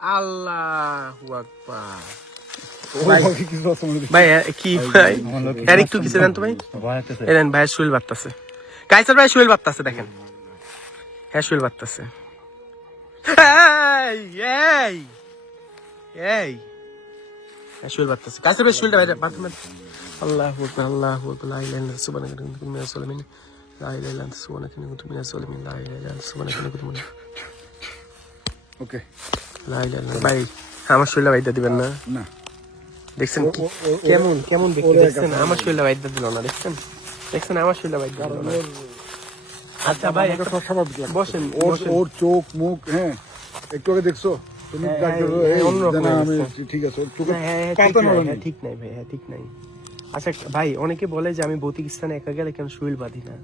আল্লাহু আকবার। ভাই কি ভাই, আর একটু কিছু দেন তো ভাই। এই দেন ভাই, শরীর বাড়তেছে। কাইসার ভাই শরীর বাড়তেছে, দেখেন। হ্যাঁ শরীর বাড়তেছে। এই এই এই শরীর বাড়তেছে। কাইসার ভাই শরীরটা বাইরে বাথরুমে। আল্লাহু আকবার, আল্লাহু আকবার, লা ইলাহা ইল্লাল্লাহ, সুবহানাকা ইন্নী কুনতু মিনাজ জালিমিন, লা ইলাহা ইল্লা আনতা, সুবহানাকা ইন্নী কুনতু মিনাজ জালিমিন, লা ইলাহা ইল্লা আনতা, সুবহানাকা ইন্নী কুনতু মিনাজ। ওকে, লা ইলাহা ইল্লাল্লাহ। ভাই আমার শরীরটা বাইরে দিবেন না? না দেখছেন কেমন কেমন দেখতে, দেখছেন? আমার শরীরটা বাইরে দিল না, দেখছেন, দেখছেন আমার শরীরটা বাইরে দিল না। আচ্ছা ভাই বসেন। ওর চোখ মুখ, হ্যাঁ একটু আগে দেখছো তুমি? আমি ঠিক আছে, ওর চোখে পাতা নড়ে না। ঠিক নাই ভাই, হ্যাঁ ঠিক নাই। আচ্ছা ভাই, অনেকে বলে যে আমি ভৌতিক স্থানে একা গেলে কেন শরীর বাঁধি না,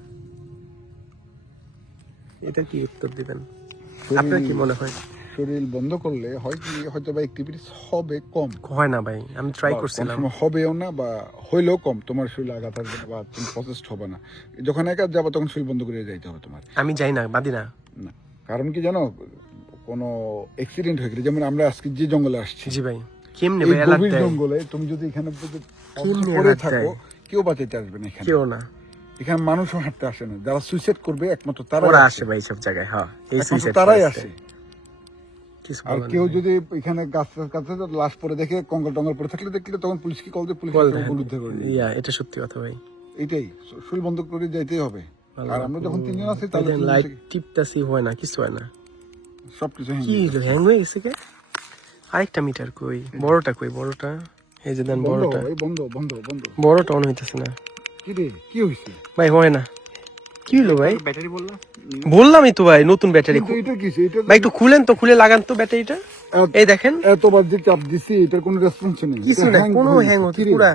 এটা কি উত্তর দিবেন? আপনার কি মনে হয়? শরীর বন্ধ করলে হয় কি, হয়তো বা অ্যাক্টিভিটিস হবে কম। হয় না ভাই, আমি ট্রাই করছিলাম। হবেও না বা হইলেও কম, তোমার শরীর আঘাত আসবে না বা তুমি প্রসেসড হবে না। যখন একা যাবো তখন শরীর বন্ধ করে যাইতে হবে তোমার। আমি যাই না, বাঁধি না। না, কারণ কি জানো, কোনো অ্যাক্সিডেন্ট হয়ে গেলে, যেমন আমরা আজকে যে জঙ্গলে আসছি, জি ভাই, কেমনে এই ভাই গভীর জঙ্গলে তুমি যদি এখানে পড়ে থাকো, কেউ বাঁচাইতে আসবে না এখানে। কেউ না, এখানে মানুষও হাঁটতে আসে না, যারা সুইসাইড করবে একমাত্র তারাই ওরা আসে। আসে ভাই সব জায়গায়। হ্যাঁ, এই একমাত্র সুইসাইড তারাই আসে। কিছু আর বলার কেউ নেই। যদি এখানে গাছ কাছে লাশ পরে দেখে কঙ্গল টঙ্গল পরে থাকলে দেখলে তখন পুলিশকে কল দিয়ে পুলিশ বল উদ্ধার করে নিয়ে ইয়া, এটা সত্যি কথা ভাই। এইটাই শরীর বন্ধ করে যাইতেই হবে। আর আমরা যখন তিনজন আছি তাহলে লাইট টিপতাছি, হয় না, কিছু হয় না। সবকিছু কি হলো, হ্যাং হয়ে গেছে কে? আরেকটা মিটার কই, বড়টা কই, বড়টা এই যে দেন, বড়টা বন্ধ বন্ধ বন্ধ। বড়টা অন হইতেছে না কি রে, কি হয়েছে? ভাই, হয় না। কি হলো ভাই? ব্যাটারি বললাম বললামই তো ভাই, নতুন ব্যাটারি। কিন্তু এটা কি, এটা ভাই একটু খুলেন তো, খুলে লাগান তো ব্যাটারিটা। এই দেখেন, এতবার যে চাপ দিছি এটার কোনো রেসপন্স নেই। কিছু এটা না, hang কোনো হয়ে হ্যাং গেছে। হচ্ছে কি রে? পুরা।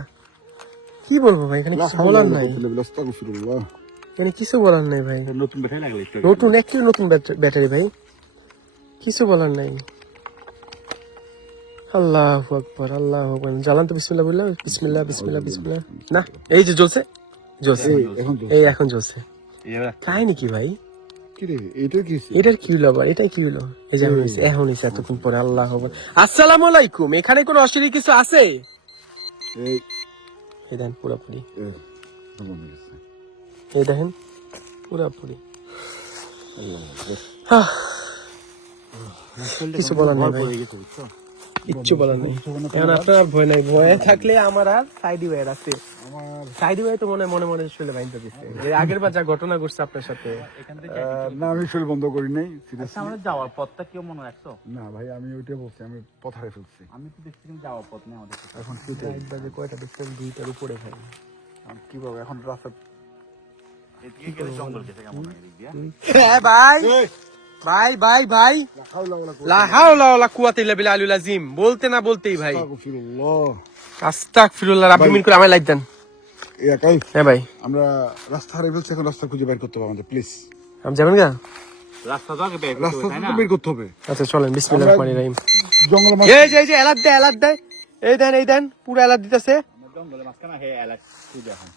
কি বলবো ভাই, এখানে কিছু বলার নাই, আস্তাগফিরুল্লাহ। এখানে কিছু বলার নাই ভাই। নতুন ব্যাটারি লাগালে একটু নতুন, একটু নতুন ব্যাটারি ভাই, কিছু বলার নাই। আল্লাহু আকবার, আল্লাহু আকবার। জ্বালান তো, বিসমিল্লাহ বললাম, বিসমিল্লাহ বিসমিল্লাহ বিসমিল্লাহ। না, এই যে জ্বলছে, জ্বলছে, এখন তো এই এখন জ্বলছে। এবার কাহিনী কি ভাই? কি রে, এটা কি হয়েছে? এটার কি হলো আবার? এটাই কি হলো? এই যে এখন হইছে এতক্ষণ পরে। আল্লাহ আকবার। আসসালামু আলাইকুম। এখানে কোনো অশরীরী কিছু আছে? এই এই দেখেন পুরোপুরি, ভগবান গেছে। এই দেখেন পুরোপুরি। কিছু বলার নেই ভাই, কিচ্ছু বলার নেই। এখন আপনার আর ভয় নাই, ভয় থাকলে আমার আর সাইডি ওয়ার আছে। আমার সাইডি ওয়ার তো মনে মনে মনে শুলে বাইন্দা দিচ্ছে, যে আগের বার যা ঘটনা ঘটছে আপনার সাথে। এখান থেকে না, আমি শরীর বন্ধ করি নাই সিরিয়াসলি। আমরা যাওয়ার পথটা কেউ মনে রাখছো? না ভাই, আমি ওইটা বলছি, আমি পথ হারিয়ে ফেলছি। আমি তো দেখছি কিন্তু যাওয়ার পথ নেই আমাদের কাছে। এখন কি বাজে কয়টা দেখছেন? 2টার উপরে ভাই। কিভাবে এখন রাস্তা এদিকে গেলে জঙ্গল গেছে কেমন হয় এদিক দিয়ে? হ্যাঁ ভাই, ভাই ভাই ভাই, লা হাওলা ওয়ালা কুওয়াতা ইল্লা বিল্লাহিল আযীম। বলতে না বলতেই ভাই, আস্তাগফিরুল্লাহ। আস্তাগফিরুল্লাহ। রাব্বি মিন করে আমায় লাইট দেন। একাই হ্যাঁ ভাই, আমরা রাস্তা হারিয়ে ফেলছি, এখন রাস্তা খুঁজে বের করতে হবে আমাদের, প্লিজ। আপনি যাবেন গা? রাস্তা তো আগে বের করতে রাস্তা হবে, তাই না? তো বের করতে হবে। আচ্ছা চলেন, বিসমিল্লাহির রহমানির রহিম। জঙ্গল এই যে এই যে এলাদ দেয়, এলাদ দেয়, এই দেন, এই দেন, পুরো এলাদ দিতেছে, আমরা জঙ্গলের মাঝখানে হে এলাক খুঁজে এখন।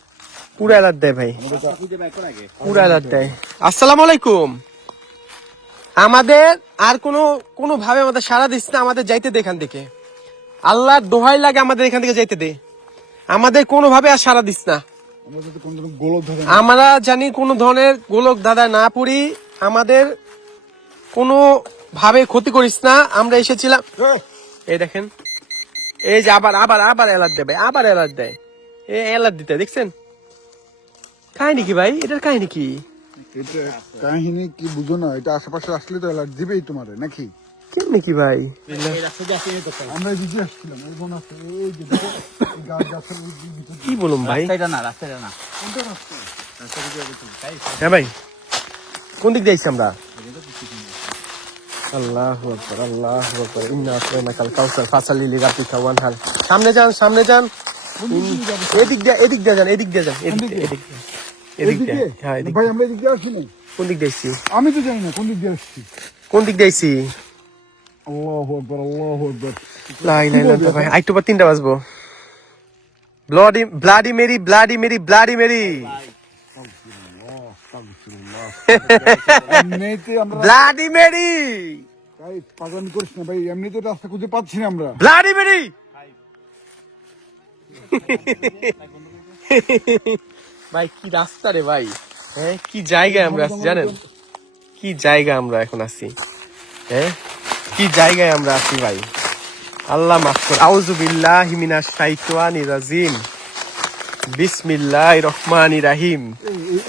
পুরো এলাদ দেয় ভাই, রাস্তা খুঁজে বের কর আগে। পুরো এলাদ দেয়। আসসালামু আলাইকুম। আমাদের আর কোনো ভাবে আমাদের সারা দিচ্ছে না, আমাদের যাইতে দে এখান থেকে। আল্লাহর দোহাই লাগে, আমাদের এখান থেকে যাইতে দে। আমাদের কোনো ভাবে আর সারা দিস না। আমরা যদি কোন ধরনের গোলক ধরে আমরা জানি কোনো ধরনের গোলক দাদা না পড়ি, আমাদের কোনো ভাবে ক্ষতি করিস না। আমরা এসেছিলাম, এই দেখেন, এই যে আবার আবার আবার অ্যালার্ট দেয় ভাই, আবার অ্যালার্ট দেয়। এই অ্যালার্ট দিতে দেখছেন? কাহিনী কি ভাই, এটার কাহিনী কি? এটা কাহিনী কি বুঝো না? এটা আশেপাশে আসলে তো অ্যালার্ট দিবেই তোমারে, নাকি? কেমনি কি ভাই? এই রাস্তা দিয়ে আসলে তো আমরা এদিকে আসছিলাম, এই বোন আছে, এই যে দেখো, এই গাছের ভিতর কি বলুম ভাই? রাস্তাটা না, রাস্তাটা না। কোনটা রাস্তা? রাস্তা দিয়ে যাবে তো, তাই? হ্যাঁ ভাই, কোন দিক দিয়েছি আমরা? আল্লাহু আকবার, আল্লাহু আকবার। ইন্না আতাইনাকাল কাউসার ফাসালি লিরাব্বিকা ওয়ানহার। সামনে যান, সামনে যান। এদিক দিয়ে, এদিক দিয়ে যান, এদিক দিয়ে যান, এদিক দিয়ে, এদিক দিয়ে, এদিক দিয়ে। এদিকে? হ্যাঁ, এদিক। ভাই আমরা এদিক দিয়ে আসি না। কোন দিক দিয়েছি? আমি তো জানি না কোন দিক দিয়ে আসছি। কোন দিক দিয়েছি? আল্লাহু আকবার, আল্লাহু আকবার। লা ইলাহা ইল্লাল্লাহ ভাই, আইটু বা 3টা বাজবো। Bloody bloody Mary, bloody Mary, bloody Mary, এমনিতে আমরা ব্লাডি মেরি, ভাই পাগলামি করিস না ভাই, এমনিতে রাস্তা খুঁজে পাচ্ছি না আমরা। Bloody Mary. ভাই কি রাস্তা রে ভাই, হ্যাঁ কি জায়গায় আমরা আছি জানেন? কি জায়গা আমরা এখন আছি, হ্যাঁ কি জায়গায় আমরা আছি ভাই। আল্লাহ মাফ কর। আউযু বিল্লাহি মিনাশ শাইতানির রাজিম। বিসমিল্লাহির রহমানির রহিম।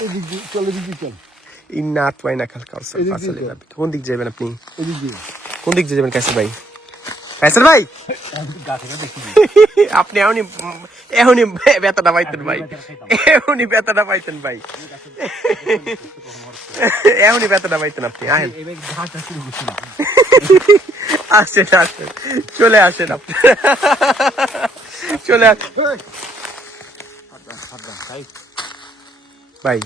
এদিক দিয়ে চল, এদিক দিয়ে চল, ইন্না আতওয়াইনাকাল কাউসার এদিক দিয়ে ফাসালি যাও। লিরাব্বিকা। কোন দিক যাবেন আপনি? এদিক দিয়ে। কোন দিক দিয়ে যাবেন কাইসার ভাই? কাইসার ভাই, গাছেটা দেখি। আপনি এখনই এখনই বেতাটা পাইতেন ভাই, এখনই বেতাটা পাইতেন ভাই, এখনই বেতাটা পাইতেন আপনি। আহেন, এবার ঘাসটা শুরু করছি না। আসেন আসেন, চলে আসেন আপনি, চলে আসেন এই, সাবধান, তাই? ভাই।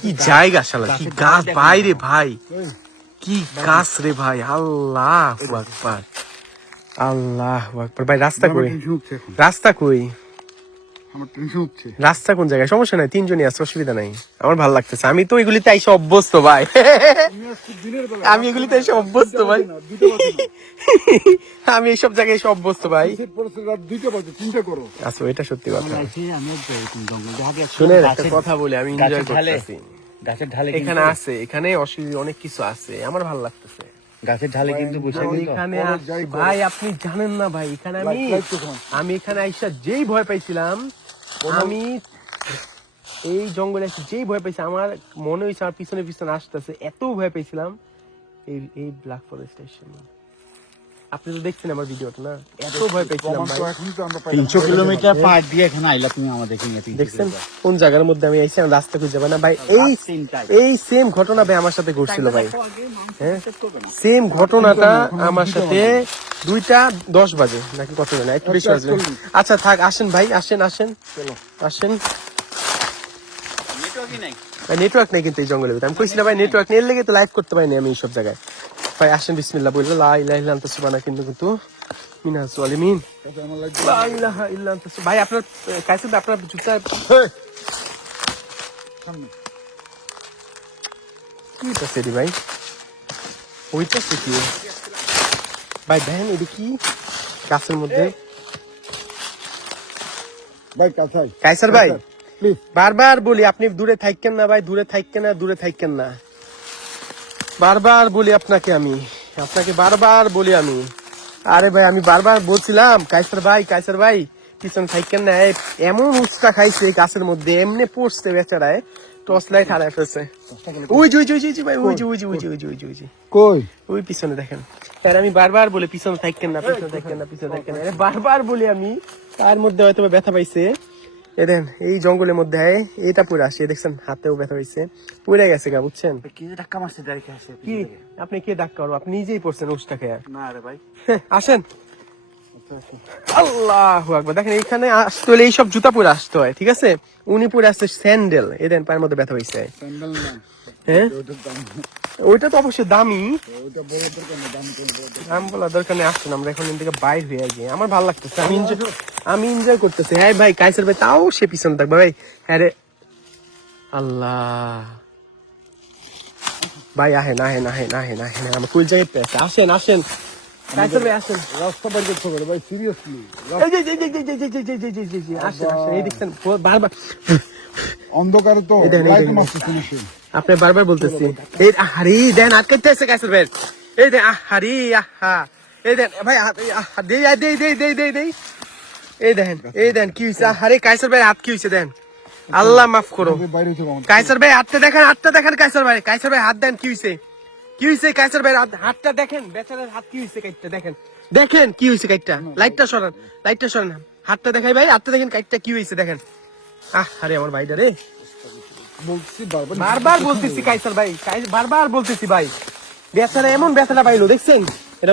কি জায়গা শালা, কি গাছ বাইরে ভাই, এই, কি গাছ রে ভাই। আল্লাহু আকবার, আল্লাহু আকবার। ভাই রাস্তা আমার কই? টেনশন হচ্ছে এখন। রাস্তা কই? আমার টেনশন হচ্ছে। রাস্তা কোন জায়গায়? সমস্যা নাই, তিনজনই আছে, অসুবিধা নাই। আমার ভালো লাগতেছে, আমি তো এগুলিতে এসে অভ্যস্ত ভাই। তুমি আজকে দিনের বেলা আমি এগুলিতে এসে অভ্যস্ত ভাই। দুইটা বাজে না। আমি এইসব জায়গায় এসে অভ্যস্ত ভাই। সেট পড়েছে রাত 2টা বাজে, 3টা করো। আচ্ছা, এটা সত্যি কথা। আমি এরকম জঙ্গল দেখে শুনেন একটা কথা বলি, আমি এনজয় ঢালে করতেছি। গাছের ঢালে এখানে আছে, এখানে অসুবিধা অনেক কিছু আছে, আমার ভালো লাগতেছে। গাছের ঢালে কিন্তু বসে আমি কিন্তু এখানে করো, আসছি, যাই করো। ভাই আপনি জানেন না ভাই, এখানে আমি এখানে আইসা যেই ভয় পাইছিলাম, আমি এই জঙ্গলে এসে যেই ভয় পাইছি, আমার মনে হয়েছে আমার পিছনে পিছনে আসতেছে, এত ভয় পাইছিলাম এই ব্ল্যাক ফরেস্ট স্টেশনে। আপনি তো দেখছেন আমার ভিডিওটা না, এত ভয় পাইছিলাম ভাই। 300 কিলোমিটার পার দিয়ে এখানে আইলা তুমি আমাদের এখানে দেখছেন কোন জায়গার মধ্যে আমি আইছি, আমি রাস্তা খুঁজে পাই না ভাই। এই সেম ঘটনা ভাই আমার সাথে ঘটছিল ভাই। হ্যাঁ, সেম ঘটনাটা আমার সাথে 2:10 বাজে নাকি কত জানা, একটু বেশি বাজে। আচ্ছা থাক, আসেন ভাই, আসেন আসেন আসেন। ভাই নেটওয়ার্ক নেই কিন্তু এই জঙ্গলের ভিতরে, আমি কইছিলাম ভাই নেটওয়ার্ক নেই, এর লেগে তো লাইভ করতে পারিনি আমি এইসব জায়গায়। ভাই আসেন, বিসমিল্লাহ বললো লা ইলাহা ইল্লা আনতা সুবহানাকা কিন্তু মিনাজ জালিমিন। লা ইলাহা ইল্লা আনতা। ভাই আপনার কাছে আপনার জুতা কি আছে রে ভাই? ওইটা কি ভাই? দেখেন এটা কি গাছের মধ্যে? ভাই কাছাই কাইসার ভাই প্লিজ, বারবার বলি আপনি দূরে থাকেন না ভাই, দূরে থাকেন না, দূরে থাকেন না। বারবার বলি আপনাকে বারবার বলি আমি। আরে ভাই আমি বারবার বলছিলাম কাইসার ভাই পিছনে থাকেন না। এমন উস্কা খাইছে এই গাছের মধ্যে, এমনি পড়ছে বেচারায়, টর্চ লাইট হারায় ফেলছে। ওই যে ভাই, ওই যে কই ওই পিছনে দেখেন। তার আমি বারবার বলি পিছনে থাকেন না, পিছনে থাকেন না, পিছনে থাকেন না, বারবার বলি আমি। তার মধ্যে হয়তো ব্যথা পাইছে। দেখেন এই জঙ্গলের মধ্যে এটা পড়ে আসে, দেখছেন হাতেও ব্যথা পাইছে, পড়ে গেছে গা, বুঝছেন? কি ধাক্কা মারছে ডাইরেক্ট আসে কি আপনি কে ডাক করো? আপনি নিজেই পড়ছেন উষ্টা খেয়ে। না রে ভাই আসেন। আল্লাহু আকবার। দেখেন এইখানে আসতে হলে এইসব জুতা পরে আসতে হয়, ঠিক আছে? উনি পরে আসছে স্যান্ডেল, এদেন পায়ের মধ্যে ব্যথা পাইছে। স্যান্ডেল না, হ্যাঁ ওটার দাম, ওইটা তো অবশ্যই দামি, ওটা বড় দরকার না, দাম কম বড়। দাম বলা দরকার নেই। আসুন আমরা এখন থেকে বাইর হয়ে যাই, আমার ভালো লাগতেছে, আমি এনজয় করতেছি। হ্যাঁ ভাই কাইসার ভাই তাও সে পিছনে থাকবে ভাই। হ্যাঁ রে আল্লাহ ভাই, আহেন আমার কুল জায়গাতে আছে, আসেন কাইসার ভাই আসেন। রাস্তা বের করতে পারে ভাই, সিরিয়াসলি আসেন এই দেখছেন বারবার অন্ধকারে তো এই দেখেন, এই লাইট দেখেন। মারতেছে না সে। আপনি বারবার বলতেছি এই আহারি দেন আটকাইতে আছে কাইসার ভাই, এই দেন আহারি আহা, এই দেন ভাই দেই এই দেন কি হইছে? আহারে কাইসার ভাই হাত কি হইছে? দেন আল্লাহ মাফ করো। বাইরে হতে পারে কাইসার ভাই হাতটা দেখেন কাইসার ভাই হাত দেন, কি হইছে কাইসার ভাই হাতটা দেখেন, বেচারার হাত কি হইছে কাইটটা দেখেন কি হইছে কাইটটা। লাইটটা সরান হাতটা দেখাই ভাই, হাতটা দেখেন কাইটটা কি হইছে দেখেন। আরে আমার ভাইটা রে, বলছি বারবার বারবার বলতেছি কাইসার ভাই, বারবার বলতেছি ভাই, বেচারা এমন ব্যথাটা পাইলো দেখছেন। এটা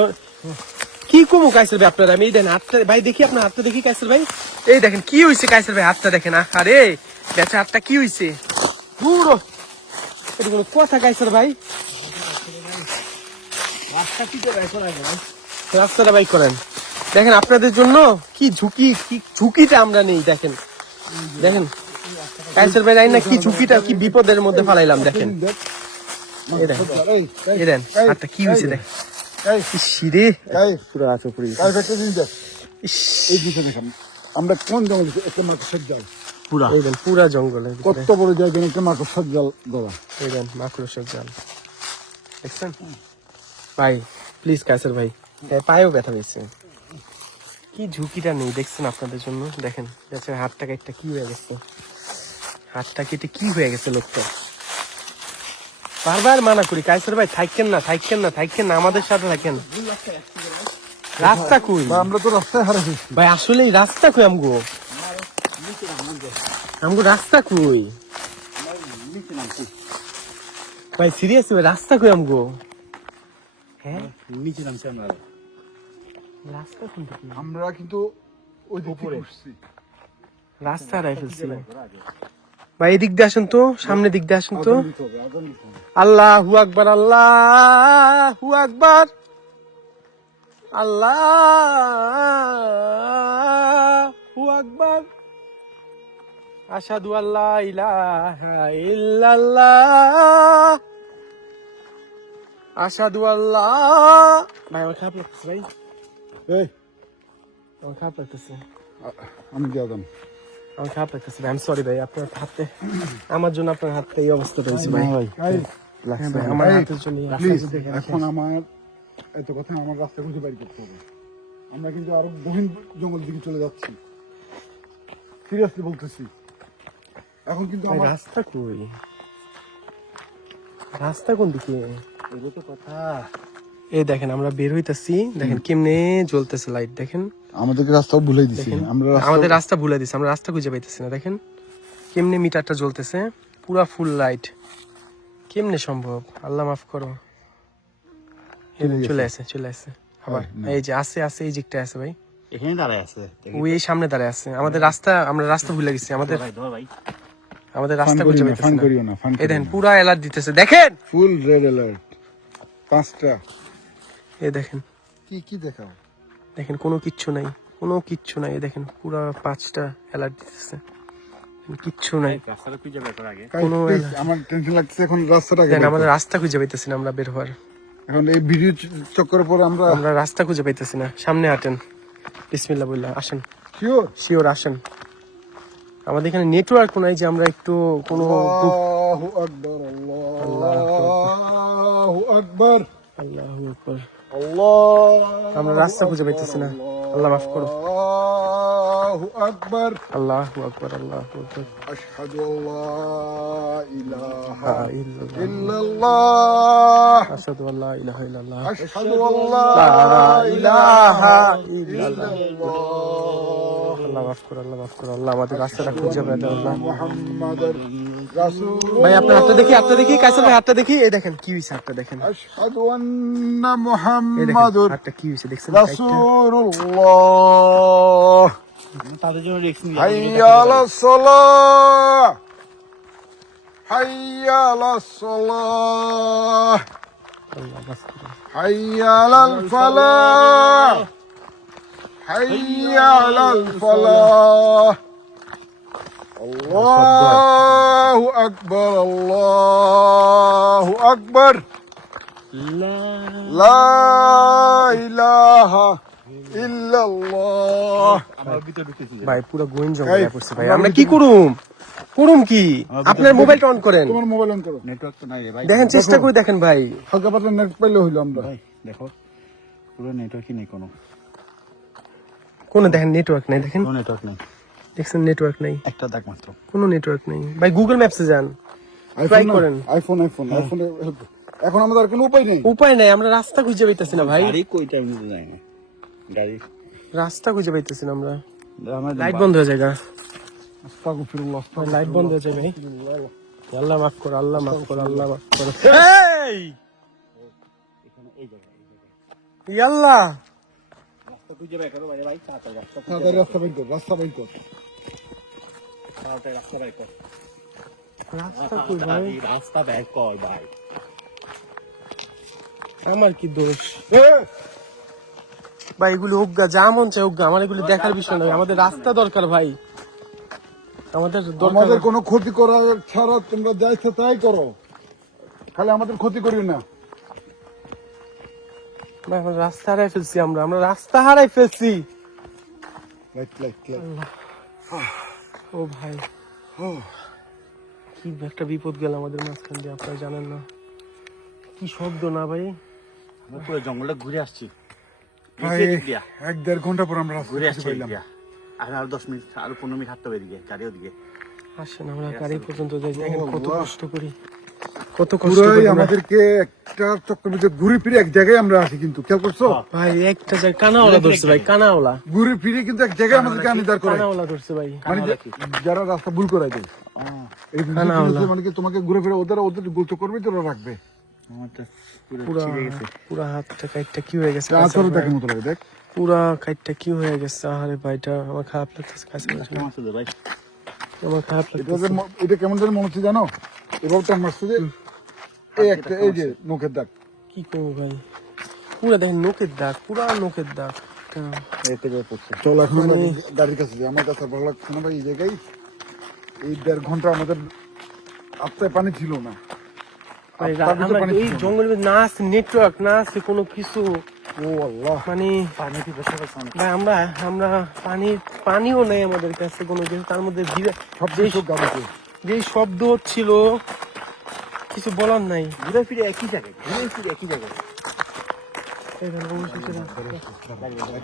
কি কমু কাইসার ভাই আপনারা? আমি এই দেন হাতটা ভাই দেখি, আপনার হাতটা দেখি কাইসার ভাই, এই দেখেন কি হইছে কাইসার ভাই হাতটা দেখেন। আরে বেচারা হাতটা কি হইছে পুরো, এটা কোনো কথা কাইসার ভাই? রাস্তাটা বাইক করেন, দেখেন আপনাদের জন্য কি ঝুঁকিটা আমরা নেই। দেখেন কাইসার ভাই নাই না কি ঝুঁকিটা, কি বিপদের মধ্যে ফালাইলাম। দেখেন এই দেন হাতটা কি হয়েছে দেখ, ইসিরে পুরো আছে পুরো। এই দিকে দেখেন আমরা কোন জঙ্গল, একটা মাকড়সার জাল, এই দেন পুরা জঙ্গলে কত বড় জায়গা, একটা মাকড়সার জাল ধরা। এই দেন মাকড়সার জাল দেখছেন ভাই। প্লিজ কাইসার ভাই, পায়েও ব্যথা পেয়েছে, কি ঝুঁকিটা নেই দেখছেন আপনাদের জন্য। দেখেন বেচারা হাতটা কেটে কি হয়ে গেছে, হাতটা কেটে কি হয়ে গেছে লোকটা। বারবার মানা করি কাইসার ভাই থাকেন না আমাদের সাথে থাকেন। রাস্তা কই বা আমরা তো রাস্তায় হারা ফেলছি। ভাই? আসলে রাস্তা কই আমগো রাস্তা কই ভাই? সিরিয়াসলি ভাই রাস্তা কই আমগো? হ্যাঁ নিচে নামছে আমরা রাস্তা কোনটা কি? আমরা কিন্তু ওই উপরে উঠছি, রাস্তা হারাই ফেলছি ভাই। এদিক দিয়ে আসেন তো, সামনে দিক দিয়ে আসেন তো। আল্লাহু আকবার, আল্লাহু আকবার, আল্লাহু আকবার, আশহাদু আল্লা ইলাহা ইল্লাল্লাহ, আশহাদু আল্লাহ। ভাই আমার খারাপ লাগতেছে ভাই, এই আমার খারাপ লাগতেছে, আমি দিয়ে দাম। আমার খারাপ লাগতেছে ভাই। আই এম সরি ভাই, আপনার হাতে, আমার জন্য আপনার হাতে এই অবস্থাটা হয়েছে ভাই। লাগছে ভাই, আমার হাতের জন্য এই প্লিজ রাস্তা দেখে এখন আমার এত কথা আমার রাস্তা খুঁজে বাইর করতে হবে। আমরা কিন্তু আরো গহীন জঙ্গল দিকে চলে যাচ্ছি, সিরিয়াসলি বলতেছি। এখন কিন্তু ভাই, আমার রাস্তা কই, রাস্তা কোন দিকে? এগুলো তো কথা। এই দেখেন আমরা বের হইতাছি, দেখেন কেমনে জ্বলতেছে লাইট, দেখেন আমাদেরকে রাস্তাও ভুলে দিছি দেখেন আমরা। আমাদের রাস্তা ভুলে দিছে, আমরা রাস্তা খুঁজে পাইতেছি না। দেখেন কেমনে মিটারটা জ্বলতেছে, পুরা ফুল লাইট, কেমনে সম্ভব? আল্লাহ মাফ করো। এই চলে আসে, চলে আসে আবার, এই যে আছে আছে, এই দিকটা আছে ভাই, এখানে দাঁড়ায় আছে। ওই এই সামনে দাঁড়ায় আছে। আমাদের রাস্তা, আমরা রাস্তা ভুলে গেছি, আমাদের ভাই ধর ভাই। আমাদের রাস্তা খুঁজে পাইতেছি ফান না। করিও না, ফান এই দেখেন পুরা অ্যালার্ট দিতেছে, দেখেন ফুল রেড অ্যালার্ট 5টা। এই দেখেন, কি কি দেখাও? দেখেন কোনো কিচ্ছু নাই, কোনো কিচ্ছু নাই। এই দেখেন পুরা 5টা অ্যালার্ট দিতেছে, কিচ্ছু নাই। রাস্তাটা খুঁজে বের করার আগে কোনো Please, আমার টেনশন লাগছে এখন রাস্তাটাকে। দেখেন আমাদের রাস্তা খুঁজে পাইতেছি না আমরা বের হওয়ার, এখন এই ভিডিও চক্করের পরে আমরা আমরা রাস্তা খুঁজে পাইতেছি না। সামনে হাঁটেন, বিসমিল্লাহ বললা, আসেন, শিওর শিওর আসেন। আমাদের এখানে নেটওয়ার্ক নাই যে আমরা একটু কোনো গ্রুপ। আল্লাহু আকবার, আল্লাহু আকবার, আল্লাহু আকবার। আল্লাহ। আমরা রাস্তা খুঁজে পাইতেছি না, আল্লাহ মাফ করো। আল্লাহু আকবার, আল্লাহু আকবার, আল্লাহু আকবার। আশহাদু আল্লা ইলাহা ইল্লাল্লাহ, ইল্লাল্লাহ, আশহাদু আল্লা ইলাহা ইল্লাল্লাহ, আশহাদু আল্লা ইলাহা ইল্লাল্লাহ। ইল্লাল্লাহ, আল্লাহ মাফ করো, আল্লাহ মাফ করো। আল্লাহ আমাদের রাস্তাটা খুঁজে পাই দাও আল্লাহ। মুহাম্মাদুর রাসূল। ভাই আপনার হাতটা দেখি, হাতটা দেখি, কাইসার ভাই হাতটা দেখি। এই দেখেন কি হইছে, হাতটা দেখেন, আশহাদু আন্না এই দেখেন মুহাম্মাদুর হাতটা কি হইছে, দেখছেন কাইটটা? রাসূলুল্লাহ। তাদের জন্য রিস্ক নিয়ে হাইয়া আলাস সালাহ, হাইয়া আলাস সালাহ, আল্লাহ মাফ করো। হাইয়া আলাল ফালাহ, হাইয়া আলাল ফালাহ। আল্লাহু আকবার, আল্লাহু আকবার, লা ইলাহা ইল্লাল্লাহ। আমার ভিতরে ঢুকতেছি। ভাই পুরো গোয়েন জঙ্গলে পড়ছে ভাই, আমরা কি করুম, করুম কি? আপনার মোবাইলটা অন করেন, তোমার মোবাইল অন করো। নেটওয়ার্ক তো নাই রে ভাই। দেখেন চেষ্টা করে দেখেন ভাই। হালকা পাতলা নেট পাইলে হইলো আমরা। ভাই দেখো পুরো নেটওয়ার্কই নেই কোনো। কোনো দেখেন নেটওয়ার্ক নাই, দেখেন কোনো নেটওয়ার্ক নেই। দেখছেন নেটওয়ার্ক নাই, একটা দাগ মাত্র। কোনো নেটওয়ার্ক নেই ভাই। গুগল ম্যাপসে যান, ট্রাই করেন। আইফোন এখন আমাদের আর কোনো উপায় নেই। উপায় নাই, আমরা রাস্তা খুঁজে পাইতেছি না ভাই, গাড়ি কই টাইম দিতে যায় না। গাড়ি রাস্তা খুঁজে পাইতেছি না আমরা। আমার লাইট বন্ধ হয়ে যায়, আস্তাগফিরুল্লাহ, লাইট বন্ধ হয়ে যায় ভাই। আল্লাহ মাফ করো, আল্লাহ মাফ করো, আল্লাহ মাফ করো। এই এই জায়গায় ইয়াল্লাহ, রাস্তা খুঁজে বের করো ভাই। ভাই তাড়াতাড়ি রাস্তা তাড়াতাড়ি রাস্তা বের কর, রাস্তা বের কর। তাড়াতাড়ি রাস্তা বের কর। রাস্তা কই ভাই? রাস্তা বের কর ভাই। আমার কি দোষ ভাই? এগুলি হোক যা মন চাই হোক, আমার এগুলি দেখার বিষয় নয়। আমাদের রাস্তা দরকার ভাই, আমাদের দরকার। আমাদের কোনো ক্ষতি করা ছাড়া তোমরা যা ইচ্ছা তাই করো, খালি আমাদের ক্ষতি করিও না। ভাই আমরা রাস্তা হারাই ফেলছি, আমরা রাস্তা হারাই ফেলছি। ও ভাই, কি একটা বিপদ গেল আমাদের মাঝখান দিয়ে, আপনারা জানেন না কি শব্দ না ভাই। আমরা পুরো জঙ্গলটা ঘুরে আসছি। ভাই, 1-1.5 ঘন্টা পর আমরা রাস্তা ঘুরে খুঁজে আসছি পাইলাম। এদিকে। আর 10 মিনিট, আরো 15 মিনিট হাঁটতে হবে এদিকে, গাড়িও দিকে। আসেন আমরা গাড়ি পর্যন্ত যাই, দেখেন কত কষ্ট করি, কত কষ্ট পুরাই করি আমরা। আমাদেরকে একটা চক্কর ভিতরে ঘুরে ফিরে এক জায়গায় আমরা আছি, কিন্তু খেয়াল করছো? ভাই একটা জায়গায় কানাওয়ালা ধরছে ভাই, কানাওয়ালা, ঘুরে ফিরে কিন্তু এক জায়গায় আমাদেরকে আনিদার করে, কানাওয়ালা ধরছে ভাই। মানে যারা রাস্তা ভুল করাই দেয়। এই কানাওয়ালা। মানে কি তোমাকে ঘুরে ফিরে ওদের গোলচ করবে তোরা রাখবে। আমার তো পুরো পুরা ছিঁড়ে গেছে। পুরা হাতটা কাইটটা কি হয়ে গেছে, আচরণ দেখার মতো লাগে, দেখ। পুরা কাইটটা কি হয়ে গেছে। আরে ভাইটা আমার খারাপ লাগতেছে, কাছে কেমন আছে ভাই? আমার খারাপ এটা লাগতেছে। এটা কেমন যেন মনে হচ্ছে জানো, এভাবে টান মারছে যে এই একটা, এই যে নখের দাগ। কি করবো ভাই, পুরা দেখেন নখের দাগ, পুরা নখের দাগ। এতে করে পড়ছে। চল এখন আমরা গাড়ির কাছে যাই, আমার কাছে আর ভালো লাগছে না ভাই এই জায়গায়। এই 1.5 ঘন্টা আমাদের আত্মায় পানি ছিল না। ভাই, আত্মার ভিতরে আমরা পানি এই ছিল না। জঙ্গলের না আছে নেটওয়ার্ক, না আছে কোনো কিছু, ও আল্লাহ, মানে পানি থেকে বসে গেছে অনেক। ভাই আমরা পানিও নেই আমাদের কাছে কোনো কিছু। তার মধ্যে সব কিছু গাড়িতে যেই শব্দ হচ্ছিল কিছু বলার নাই। ঘুরে ফিরে একই জায়গায়, এই দেখেন, অবশেষে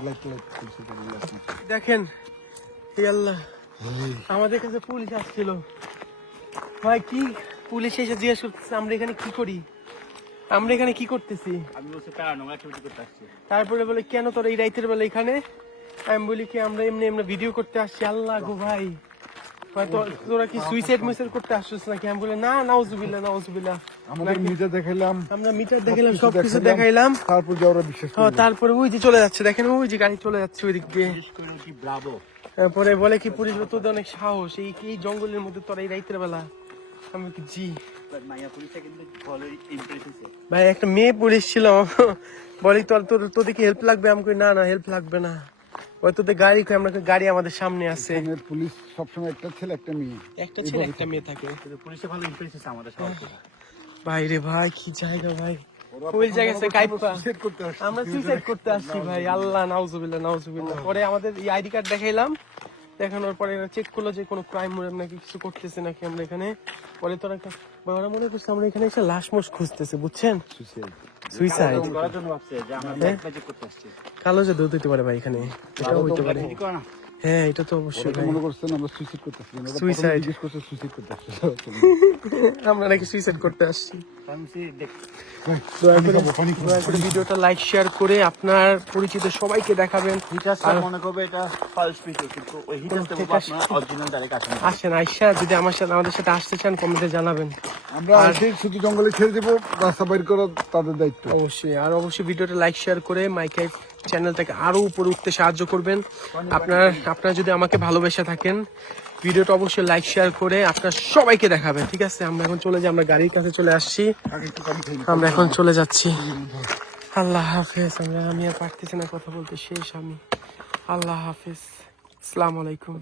লাইট চলছে। দেখেন, হে আল্লাহ, আমাদের কাছে পুলিশ আসছিল। ভাই কি পুলিশ এসে জিজ্ঞেস করতেছে আমরা এখানে কি করি, আমরা এখানে কি করতেছি। আমি বলছি প্যারানর্মাল অ্যাক্টিভিটি করতে আসছি। তারপরে বলে কেন তোরা এই রাইতের বেলা এখানে? আমি বলি কি আমরা এমনি এমনি ভিডিও করতে আসছি। আল্লাহ গো ভাই, তোরা কি সুইসাইড মিসাইড করতে আসছিস নাকি? আমি বলি না, নাউজুবিল্লাহ নাউজুবিল্লাহ। আমাদের মিটার দেখাইলাম, আমরা মিটার দেখাইলাম, সবকিছু দেখাইলাম। তারপর যে ওরা বিশ্বাস হ্যাঁ, করলো। তারপরে ওই যে চলে যাচ্ছে, দেখেন ওই যে গাড়ি চলে যাচ্ছে ওই দিক দিয়ে। বিশেষ করে কি ব্রাভো। তারপরে বলে কি পুলিশ তোদের অনেক সাহস, এই জঙ্গলের মধ্যে তোরা এই রাইতের বেলা। আমি কি জি মাইয়া পুলিশটা কিন্তু ভালো ইমপ্রেস হয়েছে। ভাই, একটা মেয়ে পুলিশ ছিল, বলি তোদের কি হেল্প লাগবে? আমি কই না না, হেল্প লাগবে না। ওই তোদের গাড়ি কই? আমরা কই গাড়ি আমাদের সামনে আছে। এখানে পুলিশ সবসময় একটা ছেলে একটা মেয়ে। একটা ছেলে একটা মেয়ে থাকে। পুলিশে ভালো ইমপ্রেস হয়েছে আমাদের সবাইকে। ভাই রে ভাই, কি জায়গা ভাই, ওরা ওই জায়গা থেকে কাইপা suicide করতে আসছে। আমরা সুইসাইড করতে আসছি ভাই। আল্লাহ, নাউজুবিল্লাহ নাউজুবিল্লাহ। পরে আমাদের এই আইডি কার্ড দেখাইলাম, দেখানোর পরে চেক করলো যে কোনো ক্রাইম নাকি কিছু করতেছে নাকি আমরা এখানে। পরে তোরা ওরা মনে করছে আমরা এখানে এসে লাশ মোশ খুঁজতেছে, বুঝছেন? সুইসাইড করার জন্য ভাবছে যে আমরা ম্যাজিক করতে আসছি। কালো জাদু হতে পারে ভাই এখানে, এটাও হইতে পারে। ঠিক না? হ্যাঁ, এটা তো অবশ্যই ওরা তো ভাই। মনে করছেন আমরা সুইসাইড করতেছি। ওরা প্রথমে Suicide. জিজ্ঞেস করছে সুইসাইড করতে আসছে। আমরা নাকি সুইসাইড করতে আসছি। আমি সে দেখ দয়া করে পানি খাবো। দয়া করে ভিডিওটা লাইক শেয়ার করে আপনার পরিচিত সবাইকে দেখাবেন। হিটারটা মনে করবে এটা ফালস ভিডিও, কিন্তু ওই হিটারটা বলবো আপনারা অরিজিনাল ডাইরেক্ট আসেন। আসেন আইসা, যদি আমাদের সাথে আসতে চান কমেন্টে জানাবেন। আমরা আসি শুধু জঙ্গলে ছেড়ে দেবো, রাস্তা বাইর করা তাদের দায়িত্ব। অবশ্যই, আর অবশ্যই ভিডিওটা লাইক শেয়ার করে মাইকে চ্যানেলটাকে আরো উপরে উঠতে সাহায্য করবেন। আপনারা যদি আমাকে ভালোবেসে থাকেন, ভিডিওটা অবশ্যই লাইক শেয়ার করে আপনার সবাইকে দেখাবেন। ঠিক আছে, আমরা এখন চলে যাই, আমরা গাড়ির কাছে চলে আসছি, আগে একটু পানি খাই। আমরা এখন চলে যাচ্ছি। আল্লাহ হাফেজ। আমি আর পারতেছি না কথা বলতে, শেষ আমি। আল্লাহ হাফেজ, আসসালামু আলাইকুম।